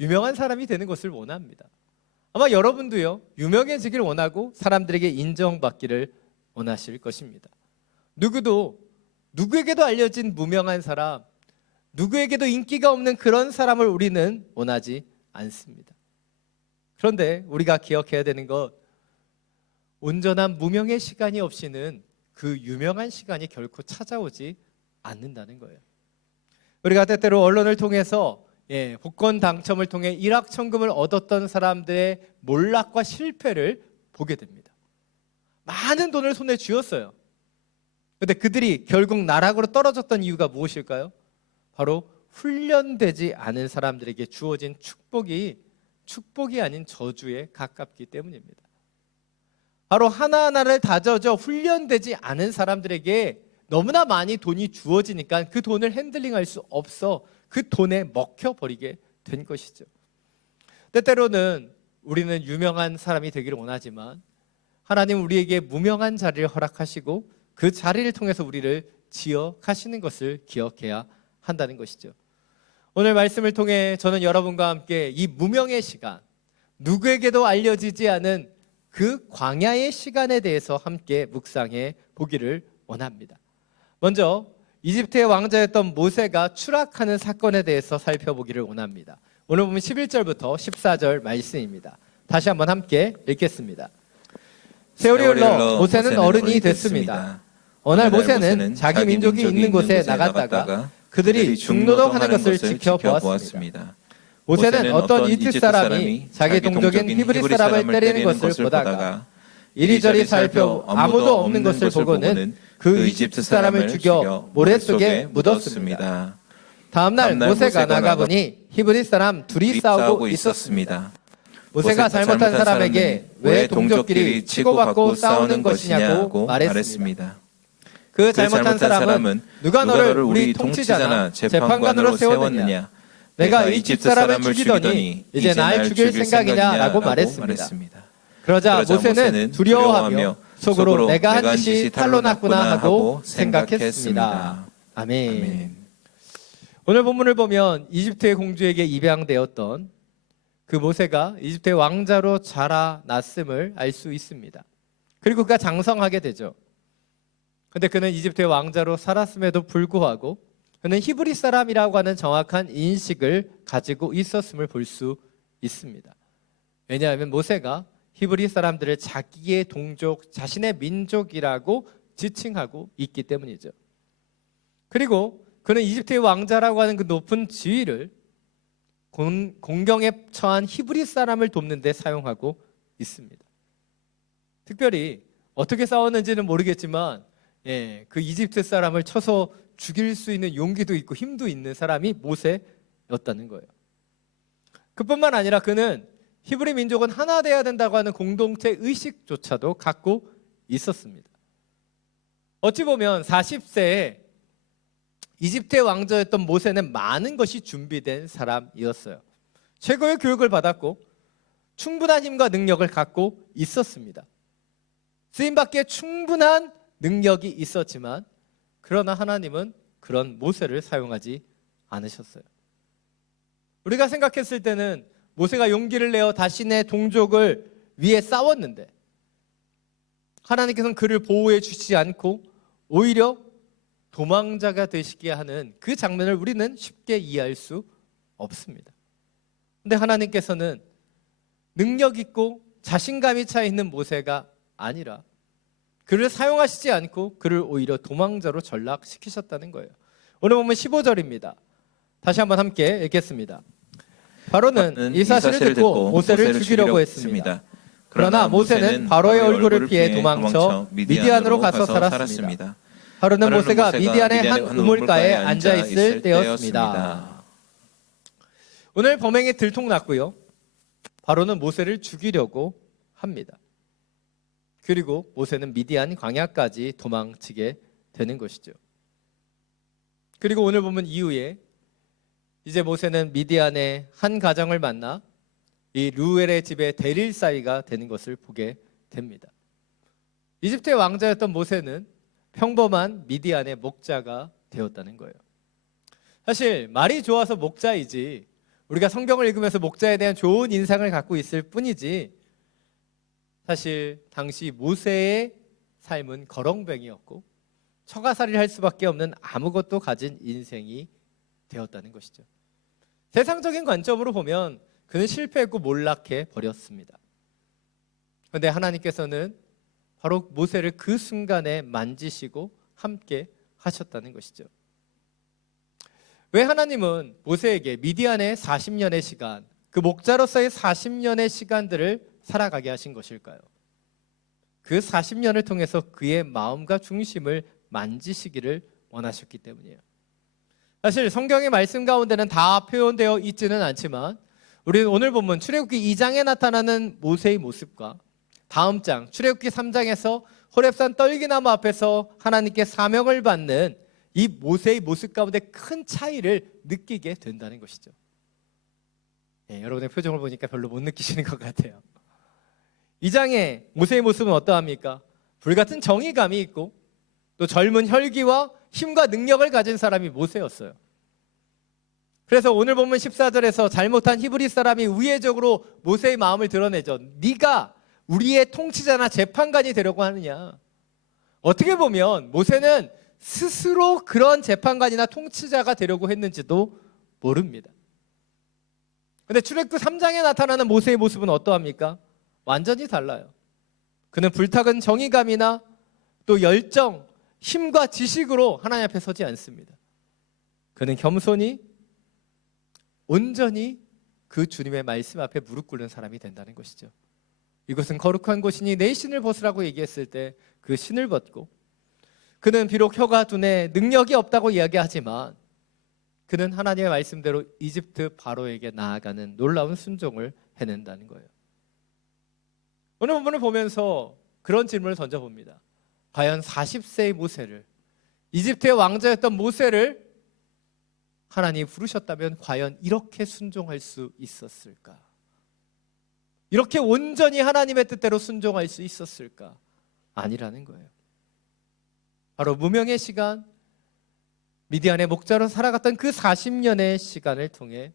유명한 사람이 되는 것을 원합니다. 아마 여러분도요, 유명해지길 원하고 사람들에게 인정받기를 원하실 것입니다. 누구에게도 알려진 무명한 사람, 누구에게도 인기가 없는 그런 사람을 우리는 원하지 않습니다. 그런데 우리가 기억해야 되는 것, 온전한 무명의 시간이 없이는 그 유명한 시간이 결코 찾아오지 않는다는 거예요. 우리가 때때로 언론을 통해서 복권 당첨을 통해 일확천금을 얻었던 사람들의 몰락과 실패를 보게 됩니다. 많은 돈을 손에 쥐었어요. 그런데 그들이 결국 나락으로 떨어졌던 이유가 무엇일까요? 바로 훈련되지 않은 사람들에게 주어진 축복이 아닌 저주에 가깝기 때문입니다. 바로 하나하나를 다져져 훈련되지 않은 사람들에게 너무나 많이 돈이 주어지니까 그 돈을 핸들링할 수 없어 그 돈에 먹혀버리게 된 것이죠. 때때로는 우리는 유명한 사람이 되기를 원하지만 하나님 우리에게 무명한 자리를 허락하시고 그 자리를 통해서 우리를 지어가시는 것을 기억해야 한다는 것이죠. 오늘 말씀을 통해 저는 여러분과 함께 이 무명의 시간, 누구에게도 알려지지 않은 그 광야의 시간에 대해서 함께 묵상해 보기를 원합니다. 먼저 이집트의 왕자였던 모세가 추락하는 사건에 대해서 살펴보기를 원합니다. 오늘 보면 11절부터 14절 말씀입니다. 다시 한번 함께 읽겠습니다. 세월이 흘러 모세는 어른이 됐습니다. 어느 날 모세는 자기 민족이 있는 곳에 나갔다가 그들이 중노동하는 것을 지켜보았습니다. 모세는 어떤 이집트 사람이 자기 동족인 히브리 사람을 때리는 것을 보다가 이리저리 살펴 아무도 없는 것을 보고는 그 이집트 사람을 죽여 모래 속에 묻었습니다. 다음 날 모세가 나가보니 히브리 사람 둘이 싸우고 있었습니다. 모세가 잘못한 사람에게 왜 동족끼리 치고받고 싸우는 것이냐고 말했습니다. 그 잘못한 사람은 누가 너를 우리 통치자나 재판관으로 세웠느냐? 내가 이집트 사람을 죽이더니 이제 날 죽일 생각이냐라고 말했습니다. 그러자 모세는 두려워하며 속으로 내가 한 짓이 탄로났구나 하고 생각했습니다. 아멘. 오늘 본문을 보면 이집트의 공주에게 입양되었던 그 모세가 이집트의 왕자로 자라났음을 알 수 있습니다. 그리고 그가 장성하게 되죠. 그런데 그는 이집트의 왕자로 살았음에도 불구하고 그는 히브리 사람이라고 하는 정확한 인식을 가지고 있었음을 볼 수 있습니다. 왜냐하면 모세가 히브리 사람들을 자기의 동족, 자신의 민족이라고 지칭하고 있기 때문이죠. 그리고 그는 이집트의 왕자라고 하는 그 높은 지위를 공경에 처한 히브리 사람을 돕는 데 사용하고 있습니다. 특별히 어떻게 싸웠는지는 모르겠지만 그 이집트 사람을 쳐서 죽일 수 있는 용기도 있고 힘도 있는 사람이 모세였다는 거예요. 그뿐만 아니라 그는 히브리 민족은 하나 되어야 된다고 하는 공동체 의식조차도 갖고 있었습니다. 어찌 보면 40세에 이집트의 왕자였던 모세는 많은 것이 준비된 사람이었어요. 최고의 교육을 받았고 충분한 힘과 능력을 갖고 있었습니다. 쓰임받기에 충분한 능력이 있었지만 그러나 하나님은 그런 모세를 사용하지 않으셨어요. 우리가 생각했을 때는 모세가 용기를 내어 자신의 동족을 위해 싸웠는데 하나님께서는 그를 보호해 주시지 않고 오히려 도망자가 되시게 하는 그 장면을 우리는 쉽게 이해할 수 없습니다. 근데 하나님께서는 능력 있고 자신감이 차 있는 모세가 아니라 그를 사용하시지 않고 그를 오히려 도망자로 전락시키셨다는 거예요. 오늘 보면 15절입니다. 다시 한번 함께 읽겠습니다. 바로는 이 사실을 듣고 모세를 죽이려고 했습니다. 그러나 모세는 바로의 얼굴을 피해 도망쳐 미디안으로 가서 살았습니다. 바로는 모세가 미디안의 한 우물가에 앉아 있을 때였습니다. 오늘 범행이 들통났고요. 바로는 모세를 죽이려고 합니다. 그리고 모세는 미디안 광야까지 도망치게 되는 것이죠. 그리고 오늘 보면 이후에 이제 모세는 미디안의 한 가정을 만나 이 루엘의 집에 대릴사이가 되는 것을 보게 됩니다. 이집트의 왕자였던 모세는 평범한 미디안의 목자가 되었다는 거예요. 사실 말이 좋아서 목자이지 우리가 성경을 읽으면서 목자에 대한 좋은 인상을 갖고 있을 뿐이지 사실 당시 모세의 삶은 거렁뱅이였고 처가살이를 할 수밖에 없는 아무것도 가진 인생이 되었다는 것이죠. 세상적인 관점으로 보면 그는 실패했고 몰락해 버렸습니다. 그런데 하나님께서는 바로 모세를 그 순간에 만지시고 함께 하셨다는 것이죠. 왜 하나님은 모세에게 미디안의 40년의 시간, 그 목자로서의 40년의 시간들을 살아가게 하신 것일까요? 그 40년을 통해서 그의 마음과 중심을 만지시기를 원하셨기 때문이에요. 사실 성경의 말씀 가운데는 다 표현되어 있지는 않지만 우리는 오늘 본문 출애굽기 2장에 나타나는 모세의 모습과 다음 장 출애굽기 3장에서 호렙산 떨기나무 앞에서 하나님께 사명을 받는 이 모세의 모습 가운데 큰 차이를 느끼게 된다는 것이죠. 여러분의 표정을 보니까 별로 못 느끼시는 것 같아요. 이 장의 모세의 모습은 어떠합니까? 불같은 정의감이 있고 또 젊은 혈기와 힘과 능력을 가진 사람이 모세였어요. 그래서 오늘 보면 14절에서 잘못한 히브리 사람이 우회적으로 모세의 마음을 드러내죠. 네가 우리의 통치자나 재판관이 되려고 하느냐. 어떻게 보면 모세는 스스로 그런 재판관이나 통치자가 되려고 했는지도 모릅니다. 그런데 출애굽기 3장에 나타나는 모세의 모습은 어떠합니까? 완전히 달라요. 그는 불타는 정의감이나 또 열정, 힘과 지식으로 하나님 앞에 서지 않습니다. 그는 겸손히 온전히 그 주님의 말씀 앞에 무릎 꿇는 사람이 된다는 것이죠. 이것은 거룩한 곳이니 내 신을 벗으라고 얘기했을 때 그 신을 벗고 그는 비록 혀가 둔해 능력이 없다고 이야기하지만 그는 하나님의 말씀대로 이집트 바로에게 나아가는 놀라운 순종을 해낸다는 거예요. 오늘 본문을 보면서 그런 질문을 던져봅니다. 과연 40세의 모세를, 이집트의 왕자였던 모세를 하나님이 부르셨다면 과연 이렇게 순종할 수 있었을까? 이렇게 온전히 하나님의 뜻대로 순종할 수 있었을까? 아니라는 거예요. 바로 무명의 시간, 미디안의 목자로 살아갔던 그 40년의 시간을 통해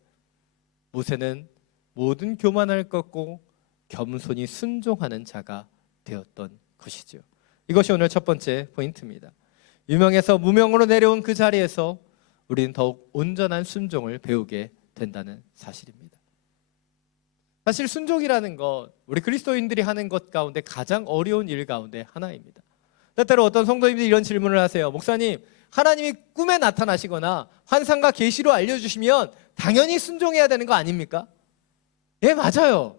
모세는 모든 교만을 꺾고 겸손히 순종하는 자가 되었던 것이죠. 이것이 오늘 첫 번째 포인트입니다. 유명에서 무명으로 내려온 그 자리에서 우리는 더욱 온전한 순종을 배우게 된다는 사실입니다. 사실 순종이라는 것, 우리 그리스도인들이 하는 것 가운데 가장 어려운 일 가운데 하나입니다. 때때로 어떤 성도님들이 이런 질문을 하세요. 목사님, 하나님이 꿈에 나타나시거나 환상과 계시로 알려주시면 당연히 순종해야 되는 거 아닙니까? 예, 맞아요.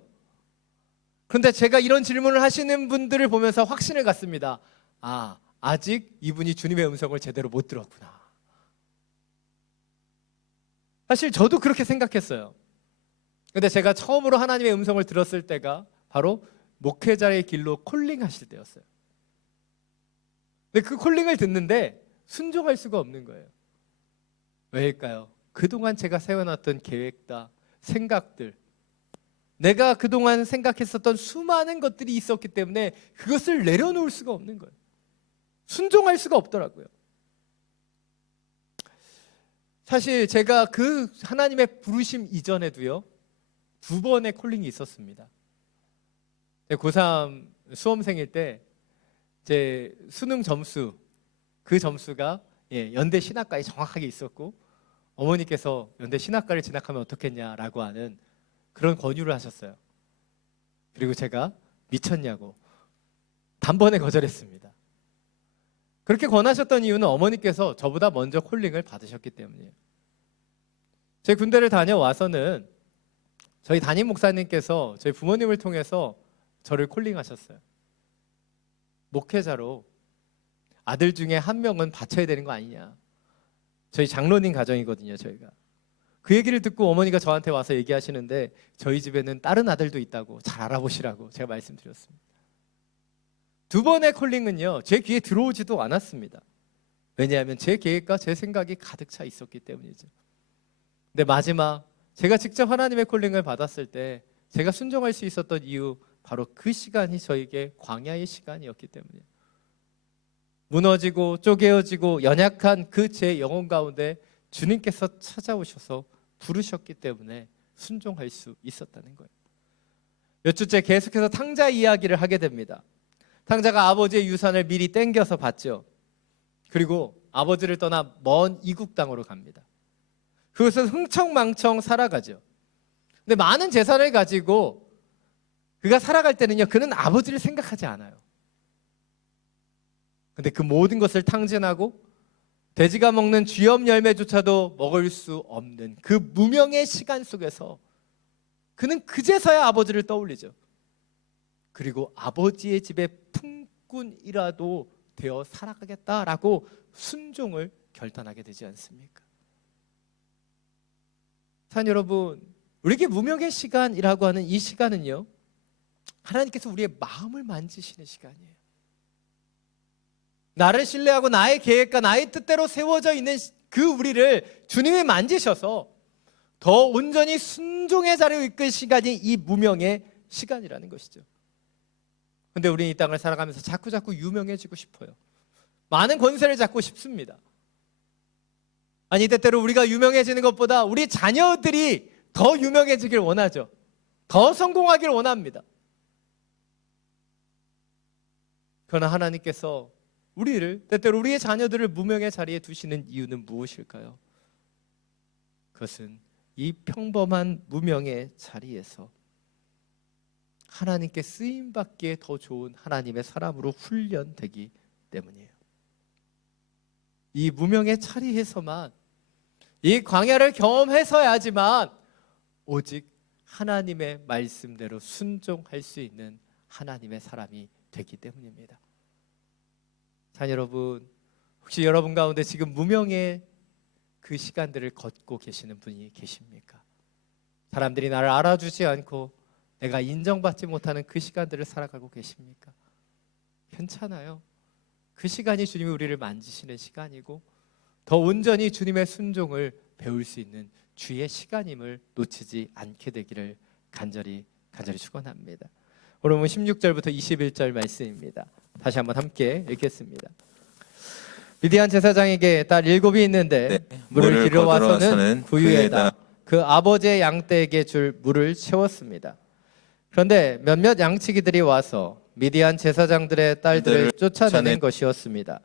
그런데 제가 이런 질문을 하시는 분들을 보면서 확신을 갖습니다. 아직 이분이 주님의 음성을 제대로 못 들었구나. 사실 저도 그렇게 생각했어요. 근데 제가 처음으로 하나님의 음성을 들었을 때가 바로 목회자의 길로 콜링하실 때였어요. 근데 그 콜링을 듣는데 순종할 수가 없는 거예요. 왜일까요? 그동안 제가 세워놨던 계획다, 생각들, 내가 그동안 생각했었던 수많은 것들이 있었기 때문에 그것을 내려놓을 수가 없는 거예요. 순종할 수가 없더라고요. 사실 제가 그 하나님의 부르심 이전에도요 2번의 콜링이 있었습니다. 고3 수험생일 때 제 수능 점수, 그 점수가 연대 신학과에 정확하게 있었고 어머니께서 연대 신학과를 진학하면 어떻겠냐라고 하는 그런 권유를 하셨어요. 그리고 제가 미쳤냐고 단번에 거절했습니다. 그렇게 권하셨던 이유는 어머니께서 저보다 먼저 콜링을 받으셨기 때문이에요. 제 군대를 다녀와서는 저희 담임 목사님께서 저희 부모님을 통해서 저를 콜링하셨어요. 목회자로 아들 중에 한 명은 바쳐야 되는 거 아니냐. 저희 장로님 가정이거든요, 저희가. 그 얘기를 듣고 어머니가 저한테 와서 얘기하시는데 저희 집에는 다른 아들도 있다고 잘 알아보시라고 제가 말씀드렸습니다. 두 번의 콜링은요, 제 귀에 들어오지도 않았습니다. 왜냐하면 제 계획과 제 생각이 가득 차 있었기 때문이죠. 근데 마지막 제가 직접 하나님의 콜링을 받았을 때 제가 순종할 수 있었던 이유, 바로 그 시간이 저에게 광야의 시간이었기 때문이에요. 무너지고 쪼개어지고 연약한 그 제 영혼 가운데 주님께서 찾아오셔서 부르셨기 때문에 순종할 수 있었다는 거예요. 몇 주째 계속해서 탕자 이야기를 하게 됩니다. 탕자가 아버지의 유산을 미리 땡겨서 받죠. 그리고 아버지를 떠나 먼 이국 땅으로 갑니다. 그것은 흥청망청 살아가죠. 근데 많은 재산을 가지고 그가 살아갈 때는요, 그는 아버지를 생각하지 않아요. 근데 그 모든 것을 탕진하고 돼지가 먹는 쥐염 열매조차도 먹을 수 없는 그 무명의 시간 속에서 그는 그제서야 아버지를 떠올리죠. 그리고 아버지의 집에 품꾼이라도 되어 살아가겠다라고 순종을 결단하게 되지 않습니까? 사랑 여러분, 우리에게 무명의 시간이라고 하는 이 시간은요, 하나님께서 우리의 마음을 만지시는 시간이에요. 나를 신뢰하고 나의 계획과 나의 뜻대로 세워져 있는 그 우리를 주님이 만지셔서 더 온전히 순종의 자리로 이끌 시간이 이 무명의 시간이라는 것이죠. 근데 우리는 이 땅을 살아가면서 자꾸 유명해지고 싶어요. 많은 권세를 잡고 싶습니다. 아니, 때때로 우리가 유명해지는 것보다 우리 자녀들이 더 유명해지길 원하죠. 더 성공하길 원합니다. 그러나 하나님께서 우리를, 때때로 우리의 자녀들을 무명의 자리에 두시는 이유는 무엇일까요? 그것은 이 평범한 무명의 자리에서 하나님께 쓰임받기에 더 좋은 하나님의 사람으로 훈련되기 때문이에요. 이 무명의 자리에서만, 이 광야를 경험해서야지만 오직 하나님의 말씀대로 순종할 수 있는 하나님의 사람이 되기 때문입니다. 자, 여러분, 혹시 여러분 가운데 지금 무명의 그 시간들을 걷고 계시는 분이 계십니까? 사람들이 나를 알아주지 않고 내가 인정받지 못하는 그 시간들을 살아가고 계십니까? 괜찮아요. 그 시간이 주님이 우리를 만지시는 시간이고 더 온전히 주님의 순종을 배울 수 있는 주의 시간임을 놓치지 않게 되기를 간절히 축원합니다. 오늘 16절부터 21절 말씀입니다. 다시 한번 함께 읽겠습니다. 미디안 제사장에게 딸 7이 있는데 물을 기르러 와서는 부유에다 그 아버지의 양떼에게 줄 물을 채웠습니다. 그런데 몇몇 양치기들이 와서 미디안 제사장들의 딸들을 쫓아내는 것이었습니다.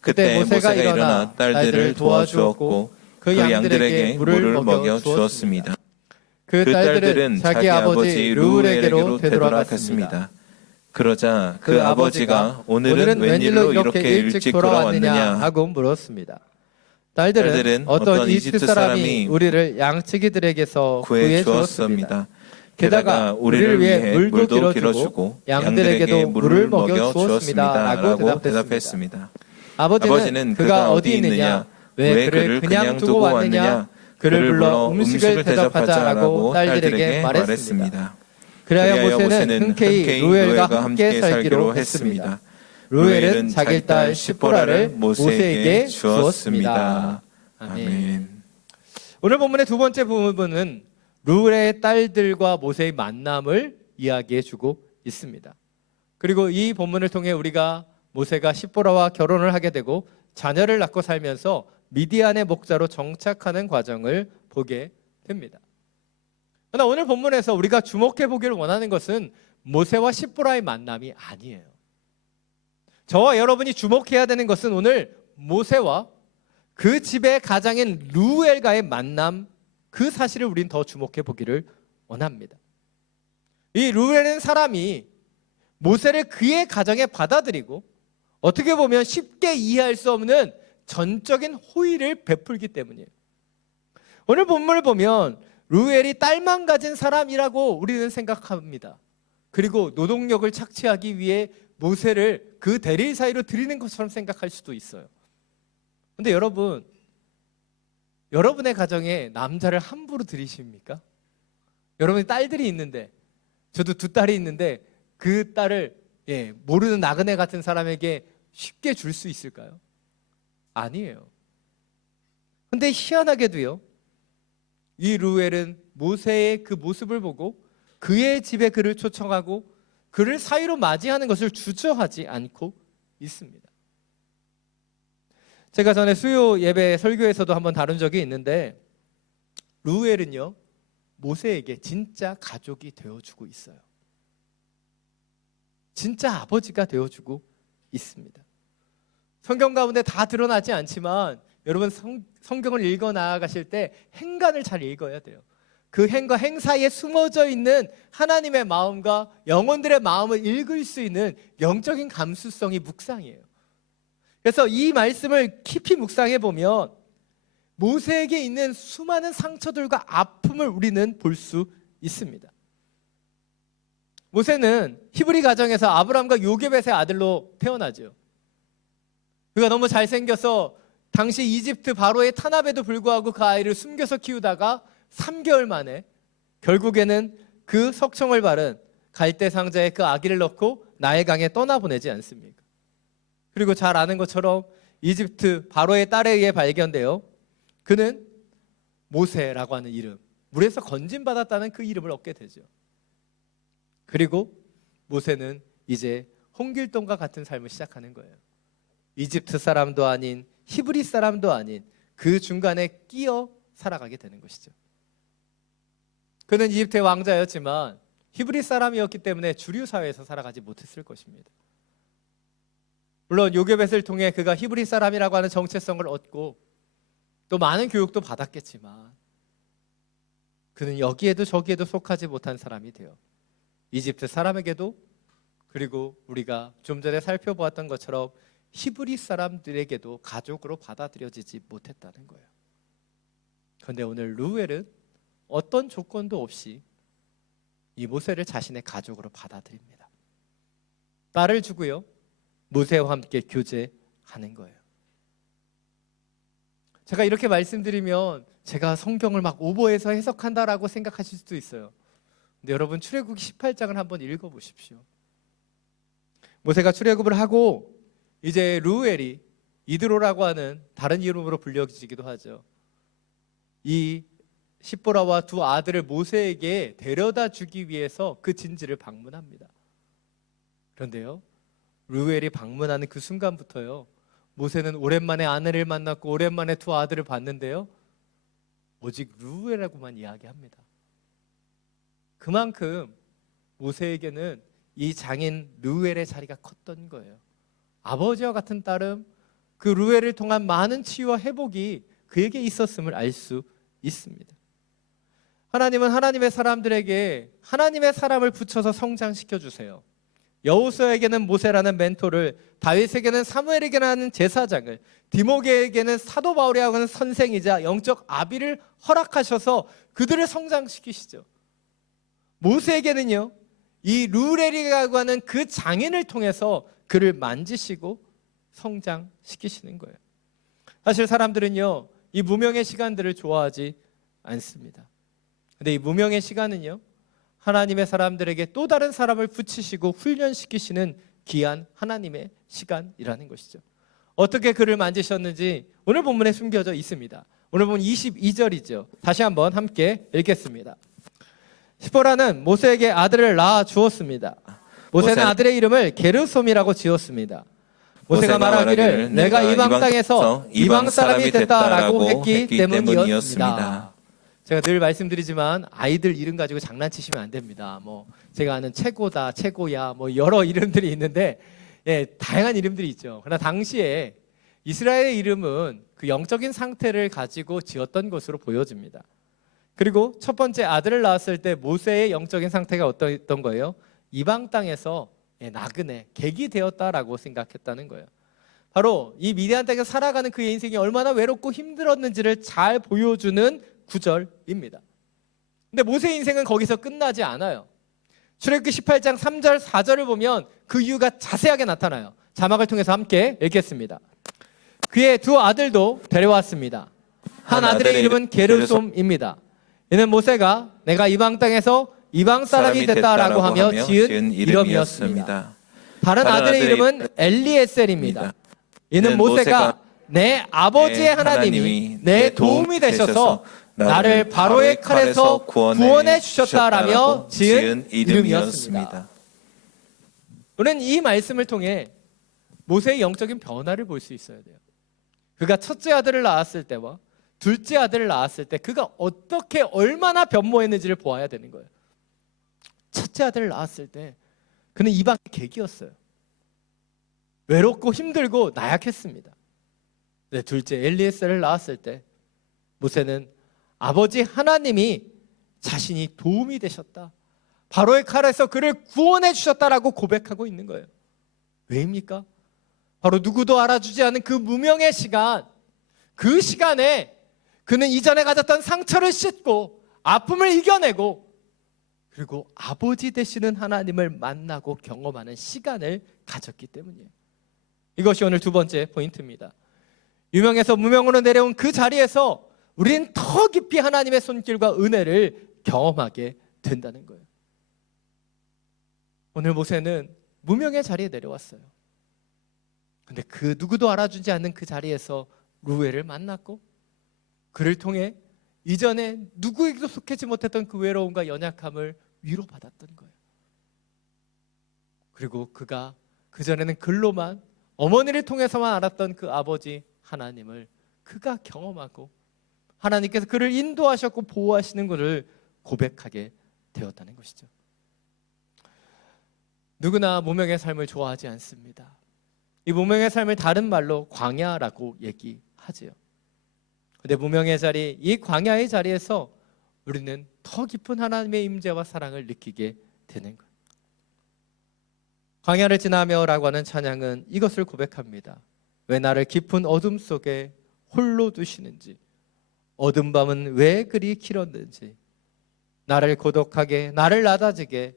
그때 모세가 일어나 딸들을 도와주었고 그 양들에게 물을 먹여 주었습니다. 그 딸들은 자기 아버지 르우엘에게로 되돌아갔습니다. 그러자 그 아버지가 오늘은 웬일로 이렇게 일찍 돌아왔느냐 하고 물었습니다. 딸들은 어떤 이집트 사람이 우리를 양치기들에게서 구해 주었습니다. 게다가 우리를 위해 물도 길어주고 양들에게도 물을 먹여 주었습니다. 라고 대답했습니다. 아버지는 그가 어디 있느냐, 왜 그를 그냥 두고 왔느냐, 그를 불러 음식을 대접하자라고 딸들에게 말했습니다. 그래야 모세는 흔쾌히 루엘과 함께 살기로 했습니다. 루엘은 자기 딸 시보라를 모세에게 주었습니다. 아멘. 오늘 본문의 두 번째 부분은 루엘의 딸들과 모세의 만남을 이야기해주고 있습니다. 그리고 이 본문을 통해 우리가 모세가 시보라와 결혼을 하게 되고 자녀를 낳고 살면서 미디안의 목자로 정착하는 과정을 보게 됩니다. 그러나 오늘 본문에서 우리가 주목해 보기를 원하는 것은 모세와 시보라의 만남이 아니에요. 저와 여러분이 주목해야 되는 것은 오늘 모세와 그 집의 가장인 루엘과의 만남, 그 사실을 우린 더 주목해 보기를 원합니다. 이 루엘은 사람이 모세를 그의 가정에 받아들이고 어떻게 보면 쉽게 이해할 수 없는 전적인 호의를 베풀기 때문이에요. 오늘 본문을 보면 루엘이 딸만 가진 사람이라고 우리는 생각합니다. 그리고 노동력을 착취하기 위해 모세를 그 대리 사이로 드리는 것처럼 생각할 수도 있어요. 근데 여러분, 여러분의 가정에 남자를 함부로 들이십니까? 여러분이 딸들이 있는데, 저도 2딸이 있는데 그 딸을 모르는 나그네 같은 사람에게 쉽게 줄 수 있을까요? 아니에요. 근데 희한하게도요, 이 루엘은 모세의 그 모습을 보고 그의 집에 그를 초청하고 그를 사위로 맞이하는 것을 주저하지 않고 있습니다. 제가 전에 수요 예배 설교에서도 한번 다룬 적이 있는데, 루엘은요 모세에게 진짜 가족이 되어주고 있어요. 진짜 아버지가 되어주고 있습니다. 성경 가운데 다 드러나지 않지만 여러분 성경을 읽어 나아가실 때 행간을 잘 읽어야 돼요. 그 행과 행 사이에 숨어져 있는 하나님의 마음과 영혼들의 마음을 읽을 수 있는 영적인 감수성이 묵상이에요. 그래서 이 말씀을 깊이 묵상해 보면 모세에게 있는 수많은 상처들과 아픔을 우리는 볼 수 있습니다. 모세는 히브리 가정에서 아브람과 요게벳의 아들로 태어나죠. 그가 너무 잘생겨서 당시 이집트 바로의 탄압에도 불구하고 그 아이를 숨겨서 키우다가 3개월 만에 결국에는 그 석청을 바른 갈대 상자에 그 아기를 넣고 나일강에 떠나보내지 않습니까? 그리고 잘 아는 것처럼 이집트 바로의 딸에 의해 발견되어 그는 모세라고 하는 이름, 물에서 건진받았다는 그 이름을 얻게 되죠. 그리고 모세는 이제 홍길동과 같은 삶을 시작하는 거예요. 이집트 사람도 아닌 히브리 사람도 아닌 그 중간에 끼어 살아가게 되는 것이죠. 그는 이집트의 왕자였지만 히브리 사람이었기 때문에 주류 사회에서 살아가지 못했을 것입니다. 물론 요게벳을 통해 그가 히브리 사람이라고 하는 정체성을 얻고 또 많은 교육도 받았겠지만 그는 여기에도 저기에도 속하지 못한 사람이 되어 이집트 사람에게도, 그리고 우리가 좀 전에 살펴보았던 것처럼 히브리 사람들에게도 가족으로 받아들여지지 못했다는 거예요. 그런데 오늘 루엘은 어떤 조건도 없이 이 모세를 자신의 가족으로 받아들입니다. 딸을 주고요, 모세와 함께 교제하는 거예요. 제가 이렇게 말씀드리면 제가 성경을 막 오버해서 해석한다라고 생각하실 수도 있어요. 근데 여러분, 출애굽기 18장을 한번 읽어보십시오. 모세가 출애굽을 하고 이제 루엘이 이드로라고 하는 다른 이름으로 불려지기도 하죠. 이 십보라와 2 아들을 모세에게 데려다 주기 위해서 그 진지를 방문합니다. 그런데요, 루엘이 방문하는 그 순간부터요, 모세는 오랜만에 아내를 만났고 오랜만에 2 아들을 봤는데요, 오직 루엘하고만 이야기합니다. 그만큼 모세에게는 이 장인 루엘의 자리가 컸던 거예요. 아버지와 같은 따름, 그 루엘을 통한 많은 치유와 회복이 그에게 있었음을 알 수 있습니다. 하나님은 하나님의 사람들에게 하나님의 사람을 붙여서 성장시켜 주세요. 여호수아에게는 모세라는 멘토를, 다윗에게는 사무엘에게는 제사장을, 디모데에게는 사도 바울이라고 하는 선생이자 영적 아비를 허락하셔서 그들을 성장시키시죠. 모세에게는요, 이 루엘이라고 하는 그 장인을 통해서 그를 만지시고 성장시키시는 거예요. 사실 사람들은요, 이 무명의 시간들을 좋아하지 않습니다. 근데 이 무명의 시간은요, 하나님의 사람들에게 또 다른 사람을 붙이시고 훈련시키시는 귀한 하나님의 시간이라는 것이죠. 어떻게 그를 만지셨는지 오늘 본문에 숨겨져 있습니다. 오늘 본문 22절이죠. 다시 한번 함께 읽겠습니다. 시보라는 모세에게 아들을 낳아 주었습니다. 모세는 아들의 이름을 게르솜이라고 지었습니다. 모세가 말하기를 내가 이방 땅에서 이방 사람이 됐다라고 했기 때문이었습니다. 제가 늘 말씀드리지만 아이들 이름 가지고 장난치시면 안 됩니다. 뭐 제가 아는 최고다, 최고야, 뭐 여러 이름들이 있는데 다양한 이름들이 있죠. 그러나 당시에 이스라엘의 이름은 그 영적인 상태를 가지고 지었던 것으로 보여집니다. 그리고 첫 번째 아들을 낳았을 때 모세의 영적인 상태가 어떤 거예요? 이방 땅에서 나그네, 객이 되었다라고 생각했다는 거예요. 바로 이 미디안 땅에서 살아가는 그의 인생이 얼마나 외롭고 힘들었는지를 잘 보여주는 구절입니다. 근데 모세의 인생은 거기서 끝나지 않아요. 출애굽기 18장 3절 4절을 보면 그 이유가 자세하게 나타나요. 자막을 통해서 함께 읽겠습니다. 그의 두 아들도 데려왔습니다. 한 아들의 이름은 게르솜입니다. 이는 모세가 내가 이방 땅에서 이방 사람이 됐다라고 하며 지은 이름이었습니다. 다른 아들의 이름은 엘리에셀입니다. 이는 모세가 내 아버지의 하나님이 내 도움이 되셔서 나를 바로의 칼에서 구원해 주셨다라며 지은 이름이었습니다. 우리는 이 말씀을 통해 모세의 영적인 변화를 볼 수 있어야 돼요. 그가 첫째 아들을 낳았을 때와 둘째 아들을 낳았을 때 그가 어떻게 얼마나 변모했는지를 보아야 되는 거예요. 첫째 아들을 낳았을 때 그는 이방의 객이었어요. 외롭고 힘들고 나약했습니다. 네, 둘째 엘리에셀을 낳았을 때 모세는 아버지 하나님이 자신이 도움이 되셨다, 바로의 칼에서 그를 구원해 주셨다라고 고백하고 있는 거예요. 왜입니까? 바로 누구도 알아주지 않은 그 무명의 시간, 그 시간에 그는 이전에 가졌던 상처를 씻고 아픔을 이겨내고 그리고 아버지 되시는 하나님을 만나고 경험하는 시간을 가졌기 때문이에요. 이것이 오늘 두 번째 포인트입니다. 유명에서 무명으로 내려온 그 자리에서 우리는 더 깊이 하나님의 손길과 은혜를 경험하게 된다는 거예요. 오늘 모세는 무명의 자리에 내려왔어요. 근데 그 누구도 알아주지 않는 그 자리에서 루엘을 만났고 그를 통해 이전에 누구에게도 속하지 못했던 그 외로움과 연약함을 위로받았던 거예요. 그리고 그가 그전에는 글로만 어머니를 통해서만 알았던 그 아버지 하나님을 그가 경험하고 하나님께서 그를 인도하셨고 보호하시는 것을 고백하게 되었다는 것이죠. 누구나 무명의 삶을 좋아하지 않습니다. 이 무명의 삶을 다른 말로 광야라고 얘기하지요. 근데 무명의 자리, 이 광야의 자리에서 우리는 더 깊은 하나님의 임재와 사랑을 느끼게 되는 거예요. 광야를 지나며라고 하는 찬양은 이것을 고백합니다. 왜 나를 깊은 어둠 속에 홀로 두시는지, 어둠 밤은 왜 그리 길었는지, 나를 고독하게 나를 낮아지게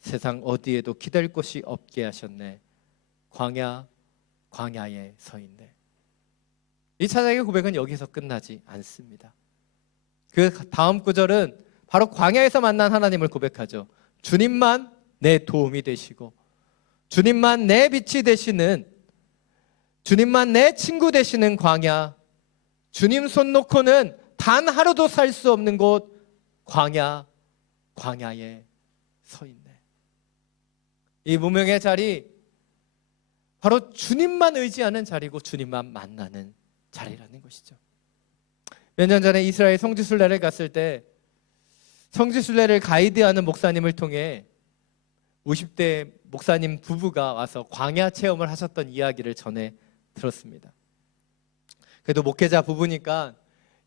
세상 어디에도 기댈 곳이 없게 하셨네. 광야에 서 있네. 이 찬양의 고백은 여기서 끝나지 않습니다. 그 다음 구절은 바로 광야에서 만난 하나님을 고백하죠. 주님만 내 도움이 되시고 주님만 내 빛이 되시는, 주님만 내 친구 되시는 광야, 주님 손 놓고는 단 하루도 살 수 없는 곳 광야에 서 있네. 이 무명의 자리, 바로 주님만 의지하는 자리고 주님만 만나는 자리라는 것이죠. 몇 년 전에 이스라엘 성지순례를 갔을 때 성지순례를 가이드하는 목사님을 통해 50대 목사님 부부가 와서 광야 체험을 하셨던 이야기를 전해 들었습니다. 그래도 목회자 부부니까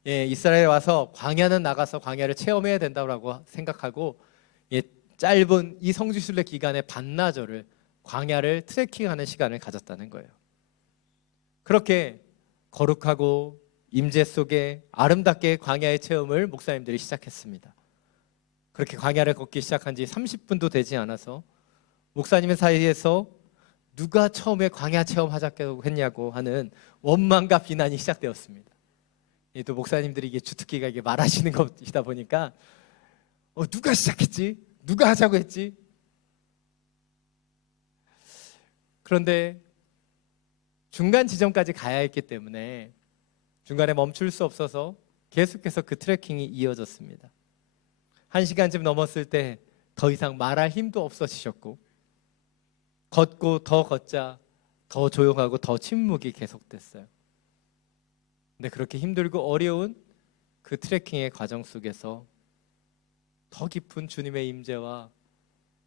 이스라엘에 와서 광야는 나가서 광야를 체험해야 된다고 생각하고 짧은 이 성지순례 기간의 반나절을 광야를 트레킹하는 시간을 가졌다는 거예요. 그렇게 거룩하고 임재 속에 아름답게 광야의 체험을 목사님들이 시작했습니다. 그렇게 광야를 걷기 시작한 지 30분도 되지 않아서 목사님의 사이에서 누가 처음에 광야 체험하자고 했냐고 하는 원망과 비난이 시작되었습니다. 또 목사님들이 이게 주특기가 이게 말하시는 것이다 보니까 누가 시작했지? 누가 하자고 했지? 그런데 중간 지점까지 가야 했기 때문에 중간에 멈출 수 없어서 계속해서 그 트레킹이 이어졌습니다. 1시간쯤 넘었을 때 더 이상 말할 힘도 없어지셨고 걷고 더 걷자 더 조용하고 더 침묵이 계속됐어요. 근데 그렇게 힘들고 어려운 그 트레킹의 과정 속에서 더 깊은 주님의 임재와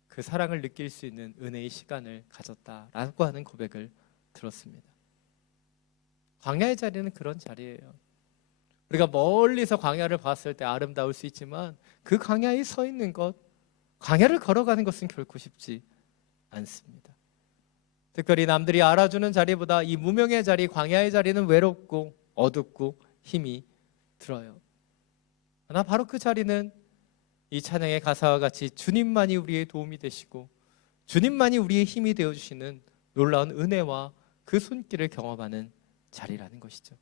그 사랑을 느낄 수 있는 은혜의 시간을 가졌다라고 하는 고백을 들었습니다. 광야의 자리는 그런 자리예요. 우리가 멀리서 광야를 봤을 때 아름다울 수 있지만 그 광야에 서 있는 것, 광야를 걸어가는 것은 결코 쉽지 않습니다. 특별히 남들이 알아주는 자리보다 이 무명의 자리, 광야의 자리는 외롭고 어둡고 힘이 들어요. 그러나 바로 그 자리는 이 찬양의 가사와 같이 주님만이 우리의 도움이 되시고 주님만이 우리의 힘이 되어주시는 놀라운 은혜와 그 손길을 경험하는 자리라는 것이죠.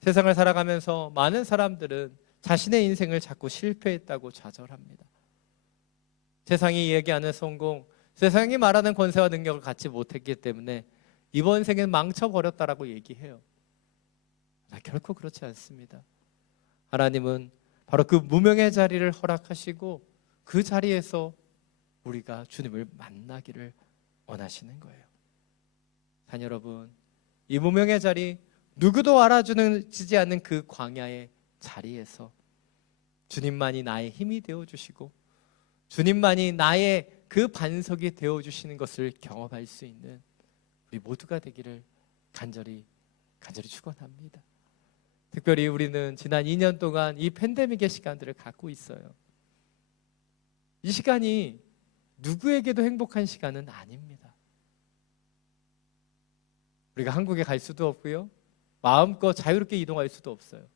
세상을 살아가면서 많은 사람들은 자신의 인생을 자꾸 실패했다고 좌절합니다. 세상이 얘기하는 성공, 세상이 말하는 권세와 능력을 갖지 못했기 때문에 이번 생은 망쳐버렸다라고 얘기해요. 결코 그렇지 않습니다. 하나님은 바로 그 무명의 자리를 허락하시고 그 자리에서 우리가 주님을 만나기를 원하시는 거예요. 자녀 여러분, 이 무명의 자리, 누구도 알아주지 않는 그 광야의 자리에서 주님만이 나의 힘이 되어주시고 주님만이 나의 그 반석이 되어주시는 것을 경험할 수 있는 우리 모두가 되기를 간절히 축원합니다. 특별히 우리는 지난 2년 동안 이 팬데믹의 시간들을 갖고 있어요. 이 시간이 누구에게도 행복한 시간은 아닙니다. 우리가 한국에 갈 수도 없고요. 마음껏 자유롭게 이동할 수도 없어요.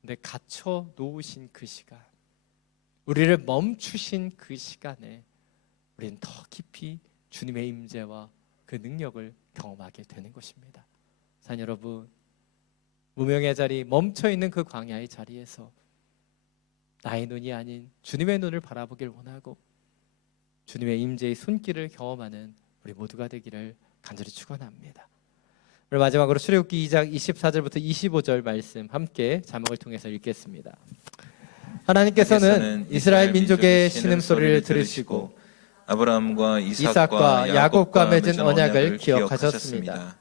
근데 갇혀 놓으신 그 시간, 우리를 멈추신 그 시간에 우리는 더 깊이 주님의 임재와 그 능력을 경험하게 되는 것입니다. 자녀 여러분, 무명의 자리, 멈춰있는 그 광야의 자리에서 나의 눈이 아닌 주님의 눈을 바라보길 원하고 주님의 임재의 손길을 경험하는 우리 모두가 되기를 간절히 축원합니다. 오늘 마지막으로 출애굽기 2장 24절부터 25절 말씀 함께 자막을 통해서 읽겠습니다. 하나님께서는 이스라엘 민족의 신음소리를 들으시고 아브라함과 이삭과 야곱과 맺은 언약을 기억하셨습니다.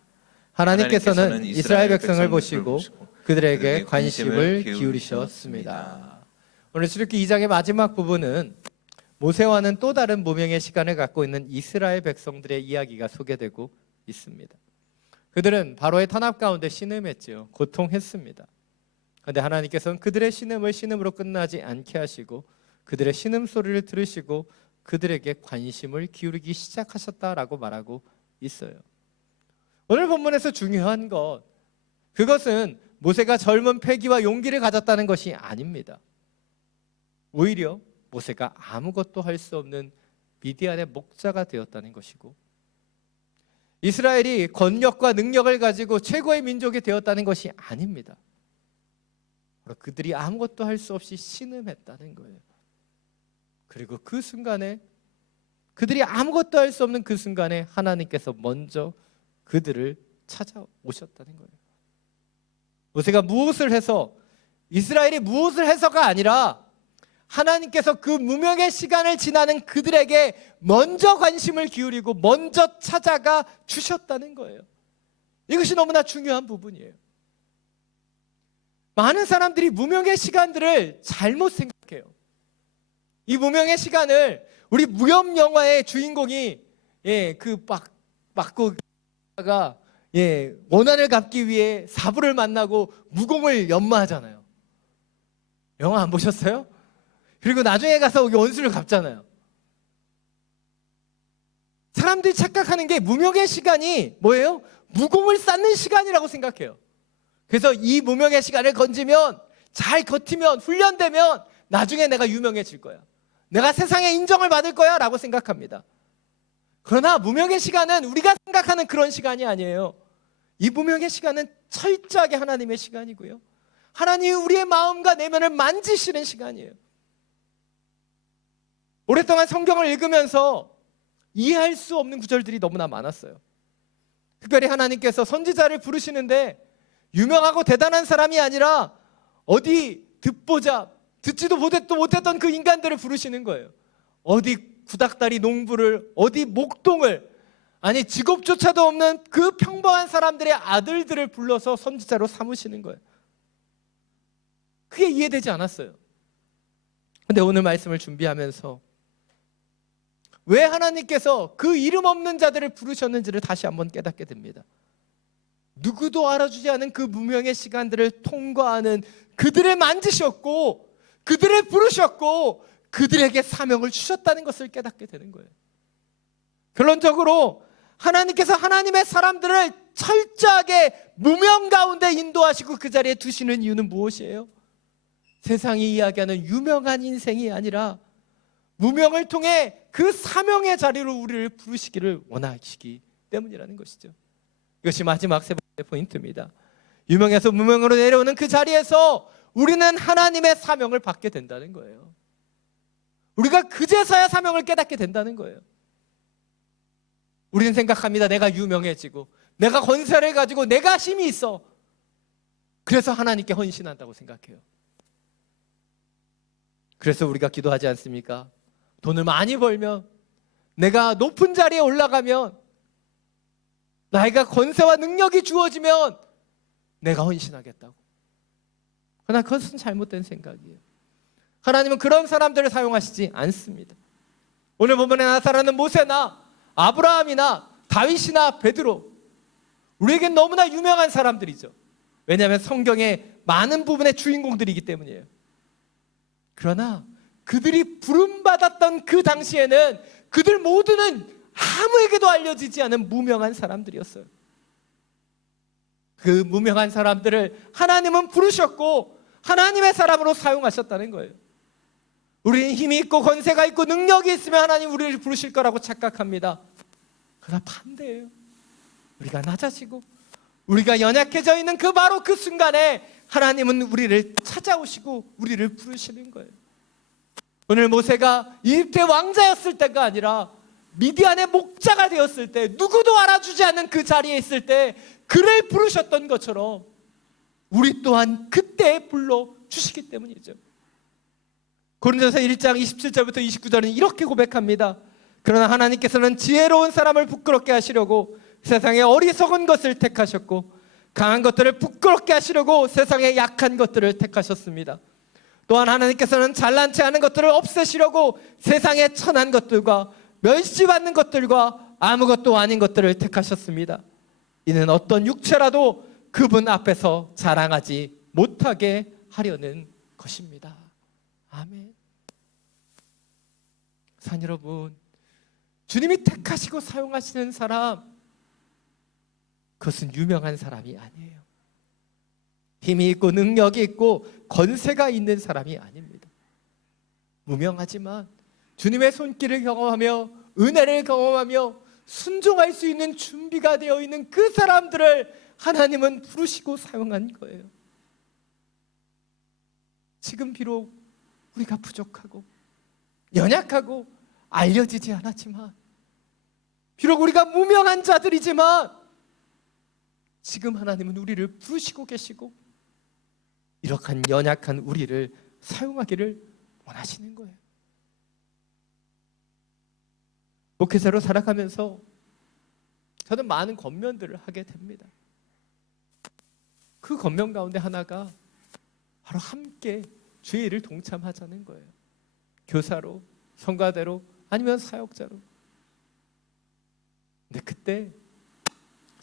하나님께서는 이스라엘 백성을 보시고 그들에게 관심을 기울이셨습니다. 오늘 출애굽기 2장의 마지막 부분은 모세와는 또 다른 무명의 시간을 갖고 있는 이스라엘 백성들의 이야기가 소개되고 있습니다. 그들은 바로의 탄압 가운데 신음했지요. 고통했습니다. 그런데 하나님께서는 그들의 신음을 신음으로 끝나지 않게 하시고 그들의 신음 소리를 들으시고 그들에게 관심을 기울이기 시작하셨다라고 말하고 있어요. 오늘 본문에서 중요한 것, 그것은 모세가 젊은 패기와 용기를 가졌다는 것이 아닙니다. 오히려 모세가 아무것도 할 수 없는 미디안의 목자가 되었다는 것이고 이스라엘이 권력과 능력을 가지고 최고의 민족이 되었다는 것이 아닙니다. 그들이 아무것도 할 수 없이 신음했다는 거예요. 그리고 그 순간에 그들이 아무것도 할 수 없는 그 순간에 하나님께서 먼저 그들을 찾아오셨다는 거예요. 모세가 무엇을 해서, 이스라엘이 무엇을 해서가 아니라 하나님께서 그 무명의 시간을 지나는 그들에게 먼저 관심을 기울이고 먼저 찾아가 주셨다는 거예요. 이것이 너무나 중요한 부분이에요. 많은 사람들이 무명의 시간들을 잘못 생각해요. 이 무명의 시간을 우리 무협 영화의 주인공이 막고가 원한을 갚기 위해 사부를 만나고 무공을 연마하잖아요. 영화 안 보셨어요? 그리고 나중에 가서 원수를 갚잖아요. 사람들이 착각하는 게 무명의 시간이 뭐예요? 무공을 쌓는 시간이라고 생각해요. 그래서 이 무명의 시간을 건지면, 잘 버티면, 훈련되면 나중에 내가 유명해질 거야. 내가 세상에 인정을 받을 거야 라고 생각합니다. 그러나 무명의 시간은 우리가 생각하는 그런 시간이 아니에요. 이 무명의 시간은 철저하게 하나님의 시간이고요. 하나님이 우리의 마음과 내면을 만지시는 시간이에요. 오랫동안 성경을 읽으면서 이해할 수 없는 구절들이 너무나 많았어요. 특별히 하나님께서 선지자를 부르시는데 유명하고 대단한 사람이 아니라 어디 듣보잡, 듣지도 못했던 그 인간들을 부르시는 거예요. 어디 구닥다리 농부를, 어디 목동을, 아니 직업조차도 없는 그 평범한 사람들의 아들들을 불러서 선지자로 삼으시는 거예요. 그게 이해되지 않았어요. 근데 오늘 말씀을 준비하면서 왜 하나님께서 그 이름 없는 자들을 부르셨는지를 다시 한번 깨닫게 됩니다. 누구도 알아주지 않은 그 무명의 시간들을 통과하는 그들을 만지셨고 그들을 부르셨고 그들에게 사명을 주셨다는 것을 깨닫게 되는 거예요. 결론적으로 하나님께서 하나님의 사람들을 철저하게 무명 가운데 인도하시고 그 자리에 두시는 이유는 무엇이에요? 세상이 이야기하는 유명한 인생이 아니라 무명을 통해 그 사명의 자리로 우리를 부르시기를 원하시기 때문이라는 것이죠. 이것이 마지막 세 번째 포인트입니다. 유명에서 무명으로 내려오는 그 자리에서 우리는 하나님의 사명을 받게 된다는 거예요. 우리가 그제서야 사명을 깨닫게 된다는 거예요. 우리는 생각합니다. 내가 유명해지고 내가 권세를 가지고 내가 힘이 있어. 그래서 하나님께 헌신한다고 생각해요. 그래서 우리가 기도하지 않습니까? 돈을 많이 벌면, 내가 높은 자리에 올라가면, 나이가 권세와 능력이 주어지면 내가 헌신하겠다고. 그러나 그것은 잘못된 생각이에요. 하나님은 그런 사람들을 사용하시지 않습니다. 오늘 본문에 나타나는 모세나 아브라함이나 다윗이나 베드로, 우리에겐 너무나 유명한 사람들이죠. 왜냐하면 성경의 많은 부분의 주인공들이기 때문이에요. 그러나 그들이 부름받았던 그 당시에는 그들 모두는 아무에게도 알려지지 않은 무명한 사람들이었어요. 그 무명한 사람들을 하나님은 부르셨고 하나님의 사람으로 사용하셨다는 거예요. 우리는 힘이 있고 권세가 있고 능력이 있으면 하나님 우리를 부르실 거라고 착각합니다. 그러나 반대예요. 우리가 낮아지고 우리가 연약해져 있는 그 바로 그 순간에 하나님은 우리를 찾아오시고 우리를 부르시는 거예요. 오늘 모세가 이집트의 왕자였을 때가 아니라 미디안의 목자가 되었을 때, 누구도 알아주지 않는 그 자리에 있을 때 그를 부르셨던 것처럼 우리 또한 그때 불러주시기 때문이죠. 고린도서 1장 27절부터 29절은 이렇게 고백합니다. 그러나 하나님께서는 지혜로운 사람을 부끄럽게 하시려고 세상의 어리석은 것을 택하셨고 강한 것들을 부끄럽게 하시려고 세상의 약한 것들을 택하셨습니다. 또한 하나님께서는 잘난 체 하는 것들을 없애시려고 세상의 천한 것들과 멸시받는 것들과 아무것도 아닌 것들을 택하셨습니다. 이는 어떤 육체라도 그분 앞에서 자랑하지 못하게 하려는 것입니다. 아멘. 산 여러분, 주님이 택하시고 사용하시는 사람, 그것은 유명한 사람이 아니에요. 힘이 있고 능력이 있고 권세가 있는 사람이 아닙니다. 무명하지만 주님의 손길을 경험하며 은혜를 경험하며 순종할 수 있는 준비가 되어 있는 그 사람들을 하나님은 부르시고 사용한 거예요. 지금 비록 우리가 부족하고 연약하고 알려지지 않았지만, 비록 우리가 무명한 자들이지만 지금 하나님은 우리를 부르시고 계시고 이러한 연약한 우리를 사용하기를 원하시는 거예요. 목회자로 살아가면서 저는 많은 권면들을 하게 됩니다. 그 권면 가운데 하나가 바로 함께 주의 일을 동참하자는 거예요. 교사로, 성가대로, 아니면 사역자로. 근데 그때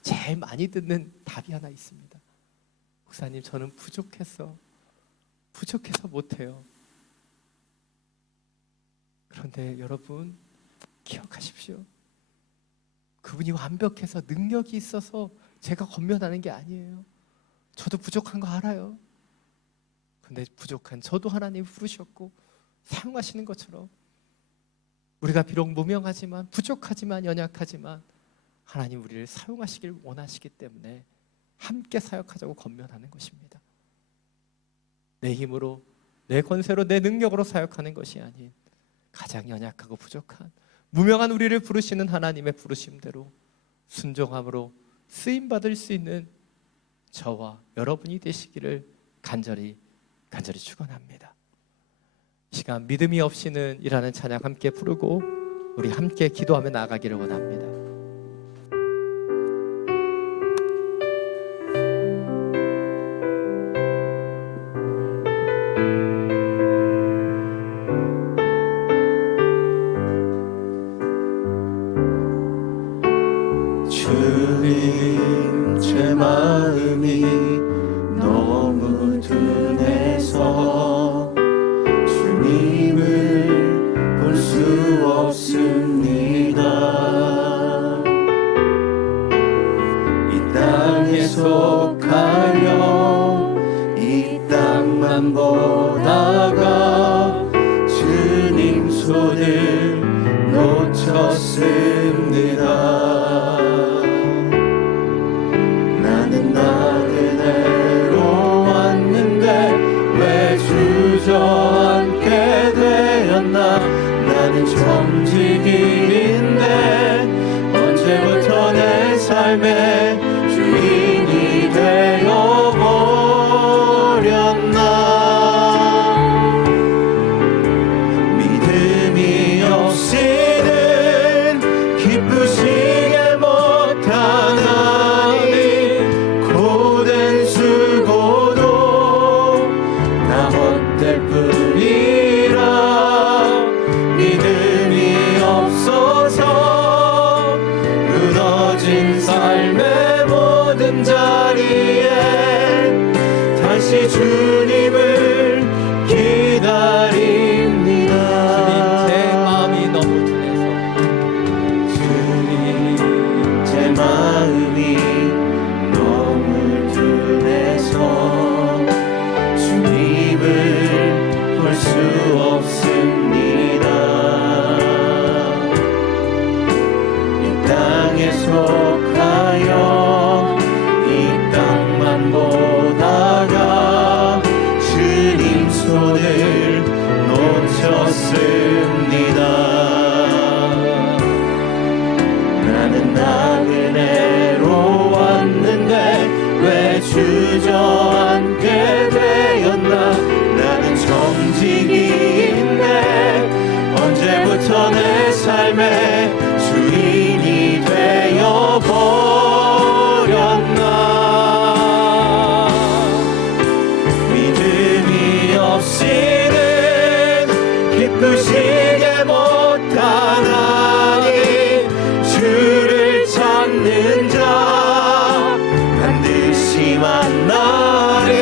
제일 많이 듣는 답이 하나 있습니다. 목사님, 저는 부족해서 못해요. 그런데 여러분 기억하십시오. 그분이 완벽해서 능력이 있어서 제가 권면하는 게 아니에요. 저도 부족한 거 알아요. 근데 부족한 저도 하나님이 부르셨고 사용하시는 것처럼 우리가 비록 무명하지만 부족하지만 연약하지만 하나님 우리를 사용하시길 원하시기 때문에 함께 사역하자고 권면하는 것입니다. 내 힘으로, 내 권세로, 내 능력으로 사역하는 것이 아닌 가장 연약하고 부족한 무명한 우리를 부르시는 하나님의 부르심대로 순종함으로 쓰임받을 수 있는 저와 여러분이 되시기를 간절히 축원합니다. 시간 믿음이 없이는 이라는 찬양 함께 부르고 우리 함께 기도하며 나아가기를 원합니다. 주님 제 마음 땅만 보다가 주님 손을 놓쳤습니다. 나는 나그네로 왔는데 왜 주저앉게 되었나. 나는 청지기인데 언제부터 내 삶의 주인이 되어버렸나. 믿음이 없이는 기쁘시게 못하나니 고된 수고도 다 헛될 뿐이라. 믿음이 없어서 무너진 삶의 모든 자리에 다시 주님을 기다립니다. 주님 제 마음이 너무 둔해서 주님 제 마음이 너무 둔해서 주님을 볼 수 없습니다. 이 땅에 속하여 이 땅만 보다가 주님 손을 놓쳤습니다. 나는 나그네로 왔는데 왜 주저앉게 되었나. 나는 정직인데 언제부터 내 삶의 주인이 되어버렸나. 믿음이 없이는 기쁘시게 못하나니 주를 찾는 자 반드시 만나리.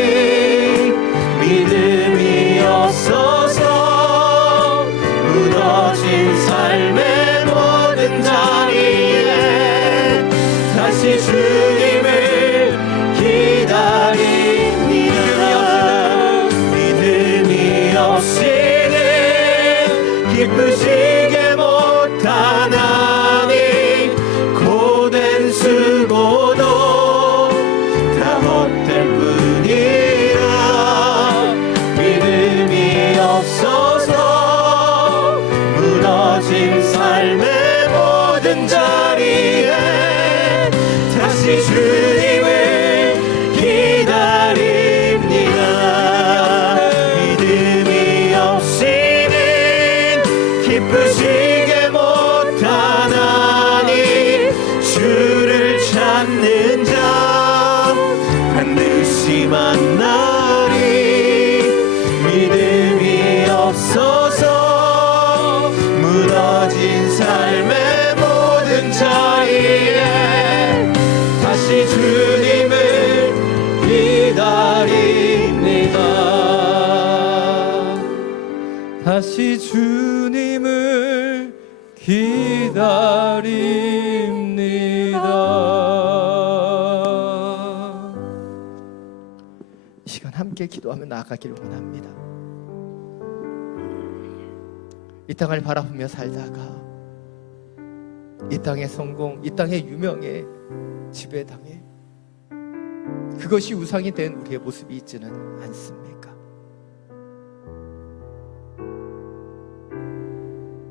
믿음이 없어서 무너진 삶의 모든 자리에 다시 주님을 기다립니다. 믿음이 없이는 기쁘시게 못하나니 고된 수고도 다 헛될 뿐이라. 믿음이 없어서 무너진 삶의 모든 자리에 다시 주님을 기다립니다. 믿음이 없이는 기쁘시게 못하나니 주를 찾는 자 반드시 만나리. 믿음이 없어서 무너진 삶의 모든 자리에 다시 주님을 기다립니다. 다시 주님을 기다립니다. 이 시간 함께 기도하며 나아가기를 원합니다. 이 땅을 바라보며 살다가 이 땅의 성공, 이 땅의 유명에 지배당해 그것이 우상이 된 우리의 모습이 있지는 않습니까?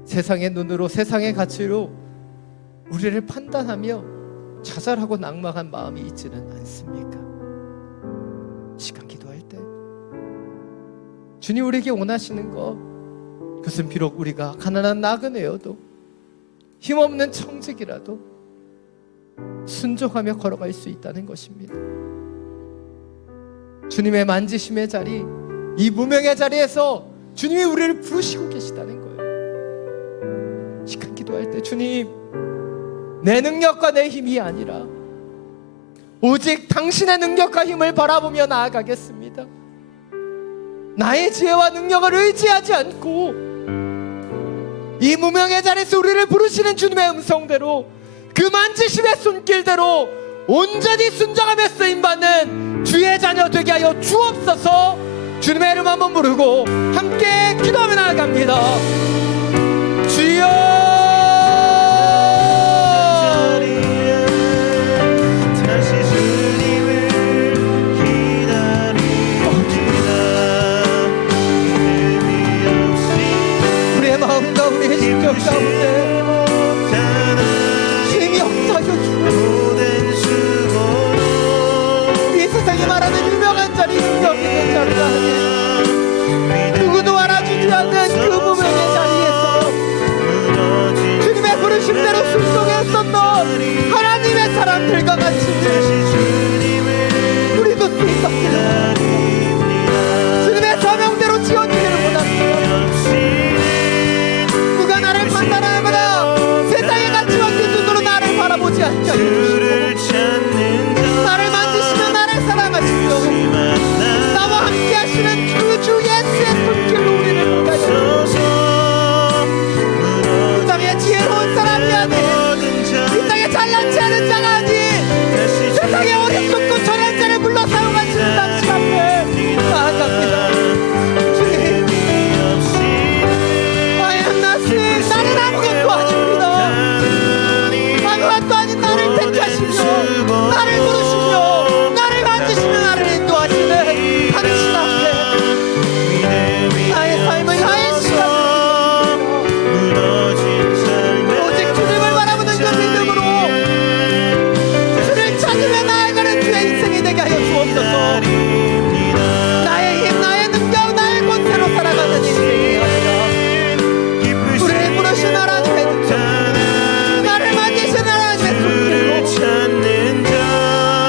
세상의 눈으로, 세상의 가치로 우리를 판단하며 자살하고 낙망한 마음이 있지는 않습니까? 시간 기도할 때 주님 우리에게 원하시는 것, 그것은 비록 우리가 가난한 나그네여도 힘없는 청직이라도 순종하며 걸어갈 수 있다는 것입니다. 주님의 만지심의 자리, 이 무명의 자리에서 주님이 우리를 부르시고 계시다는 거예요. 시간 기도할 때 주님, 내 능력과 내 힘이 아니라 오직 당신의 능력과 힘을 바라보며 나아가겠습니다. 나의 지혜와 능력을 의지하지 않고 이 무명의 자리에서 우리를 부르시는 주님의 음성대로, 그 만지심의 손길대로 온전히 순종하며 쓰임받는 주의 자녀 되게 하여 주옵소서. 주님의 이름 한번 부르고 함께 기도하며 나아갑니다. 주여, 다시 주님을 기다립니다. 믿음이 없이 우리의 마음과 우리의 심정 가운데 주님이 역사하여 주옵소서. 모든 수고로 이 세상에 말하는 유명한 자리, 능력 있는 자리가 아닌 누구도 알아주지 않는 그 무명의 자리에서 주님의 부르심대로 순종했었던 하나님의 사람들과 같이 우리도 수 있었기를, 주님의 사명대로 지어지기를 원합니다. 누가 나를 판단하거나 세상의 가치와 기준으로 나를 바라보지 않게 하여 주시고 나를 만드시며 나를 사랑하시며 나와 함께 하시는 그 주 예수의 손길로 우리를 가여 이 땅에 지혜로운 사람이 아닌, 이 땅에 잘난치 않은 자가 아닌, 세상에 어리석고 전한 자를 불러 사용하시는 당신 앞에 나아갑니다. 주님, I am nothing. 나는 아무것도 아닙니다. 아무것도 아닌 나를 택하시며 나를 부르시며 나를 만드시며 나를 인도하시는 당신 앞에 나의 삶을 나의 시간을 오직 주님을 바라보는 그 믿음으로 주를 찾으며 나아가는 주의 인생이 되게 하여 주옵소서. 나의 힘, 나의 능력, 나의 권세로 살아가는 인생이 아니라 우리를 부르신 하나님의 능력, 나를 만드신 하나님의 손길로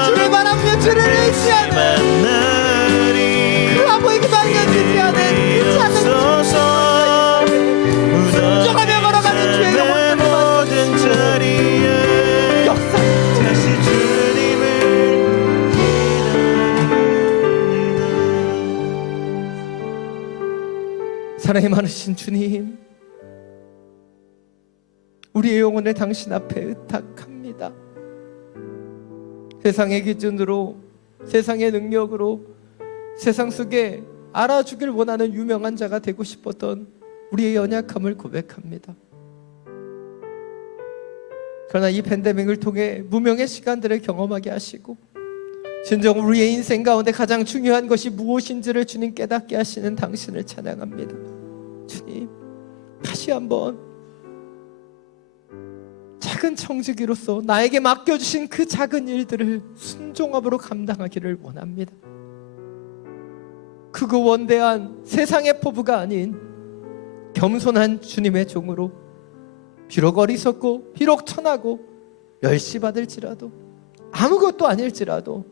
주를 바라보며 주를 의지하는 그가 보이기도 하는 의지하는 그지 않는 순종하며 걸어가는 주의 영혼들을 만드시고 역사 사랑이 많으신 주님, 우리의 영혼을 당신 앞에 의탁합니다. 세상의 기준으로, 세상의 능력으로 세상 속에 알아주길 원하는 유명한 자가 되고 싶었던 우리의 연약함을 고백합니다. 그러나 이 팬데믹을 통해 무명의 시간들을 경험하게 하시고 진정 우리의 인생 가운데 가장 중요한 것이 무엇인지를 주님 깨닫게 하시는 당신을 찬양합니다. 주님, 다시 한번 작은 청지기로서 나에게 맡겨주신 그 작은 일들을 순종함으로 감당하기를 원합니다. 크고 원대한 세상의 포부가 아닌 겸손한 주님의 종으로, 비록 어리석고 비록 천하고 멸시받을지라도 아무것도 아닐지라도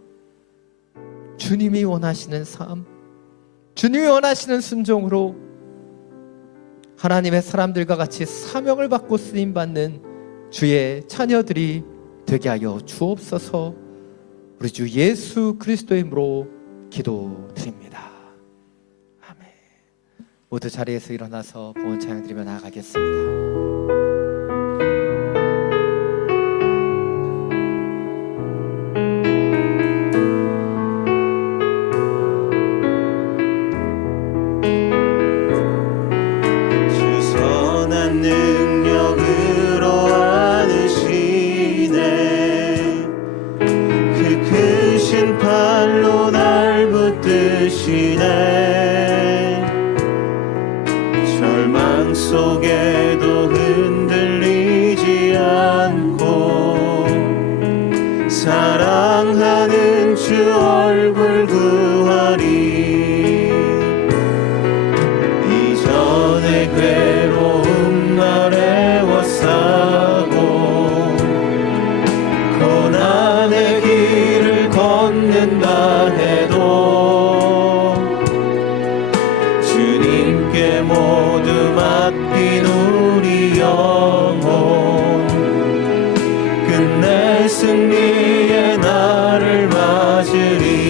주님이 원하시는 삶, 주님이 원하시는 순종으로 하나님의 사람들과 같이 사명을 받고 쓰임받는 주의 자녀들이 되게 하여 주옵소서. 우리 주 예수 그리스도의 이름으로 기도드립니다. 아멘. 모두 자리에서 일어나서 봉헌 찬양 드리며 나아가겠습니다. 능력으로 안으시네. 그 크신 팔로 날 붙드시네. 절망 속에도 흔들리지 않고 사랑하는 주 얼굴 구하리. 이전의 괴로움 어려워싸고 고난의 길을 걷는다 해도 주님께 모두 맡긴 우리 영혼 끝내 승리의 날을 맞으리.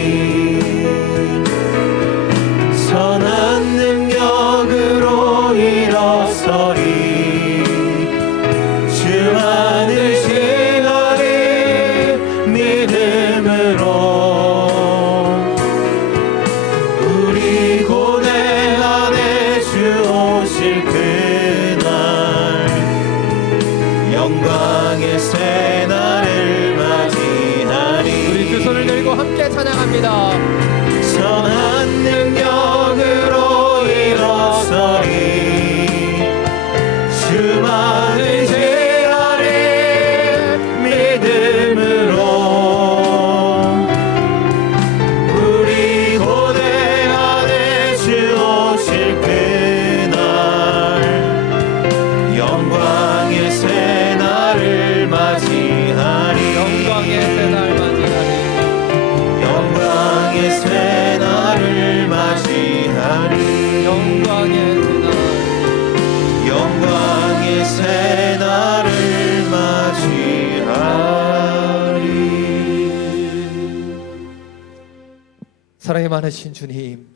많으신 주님,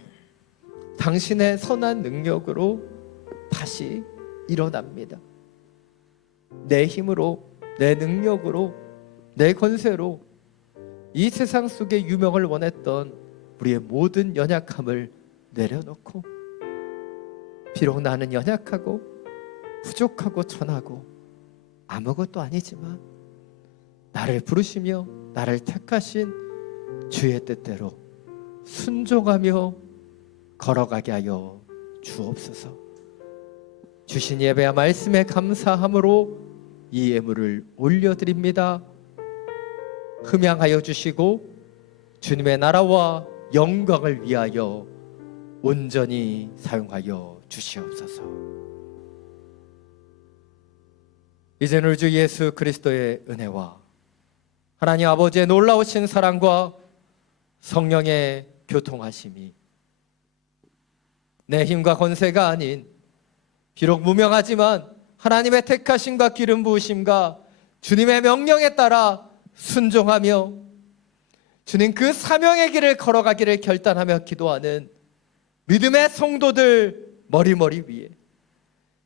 당신의 선한 능력으로 다시 일어납니다. 내 힘으로, 내 능력으로, 내 권세로 이 세상 속에 유명을 원했던 우리의 모든 연약함을 내려놓고, 비록 나는 연약하고 부족하고 천하고 아무것도 아니지만 나를 부르시며 나를 택하신 주의 뜻대로 순종하며 걸어가게 하여 주옵소서. 주신 예배와 말씀에 감사함으로 이 예물을 올려드립니다. 흠양하여 주시고 주님의 나라와 영광을 위하여 온전히 사용하여 주시옵소서. 이제는 우리 주 예수 그리스도의 은혜와 하나님 아버지의 놀라우신 사랑과 성령의 교통하심이 내 힘과 권세가 아닌 비록 무명하지만 하나님의 택하심과 기름 부으심과 주님의 명령에 따라 순종하며 주님 그 사명의 길을 걸어가기를 결단하며 기도하는 믿음의 성도들 머리머리 위에,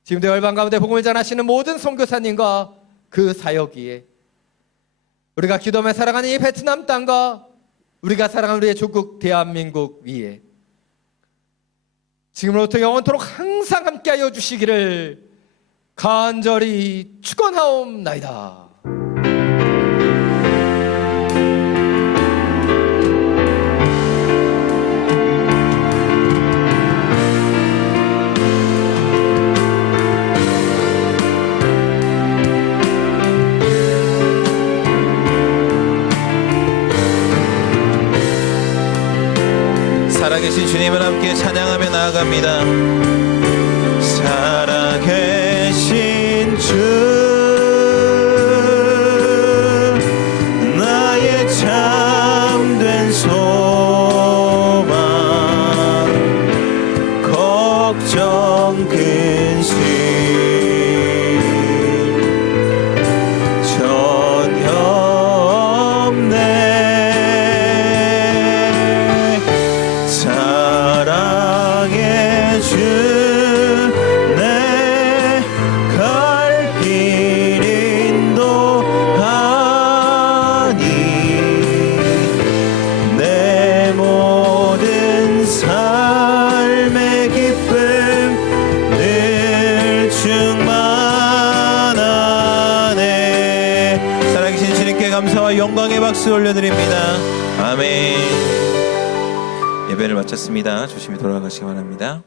지금도 열방 가운데 복음을 전하시는 모든 선교사님과 그 사역 위에, 우리가 기도하며 살아가는 이 베트남 땅과 우리가 사랑하는 우리의 조국 대한민국 위에 지금으로부터 영원토록 항상 함께하여 주시기를 간절히 축원하옵나이다. 살아계신 주님을 함께 찬양하며 나아갑니다. 살아계신 주, 나의 참된 소망, 걱정 근심 전혀 없네. 사랑의 주, 내 갈 길 인도하니 내 모든 삶의 기쁨 늘 충만하네. 살아계신 주님께 감사와 영광의 박수 올려드립니다. 아멘. 예배를 마쳤습니다. 조심히 돌아가시기 바랍니다.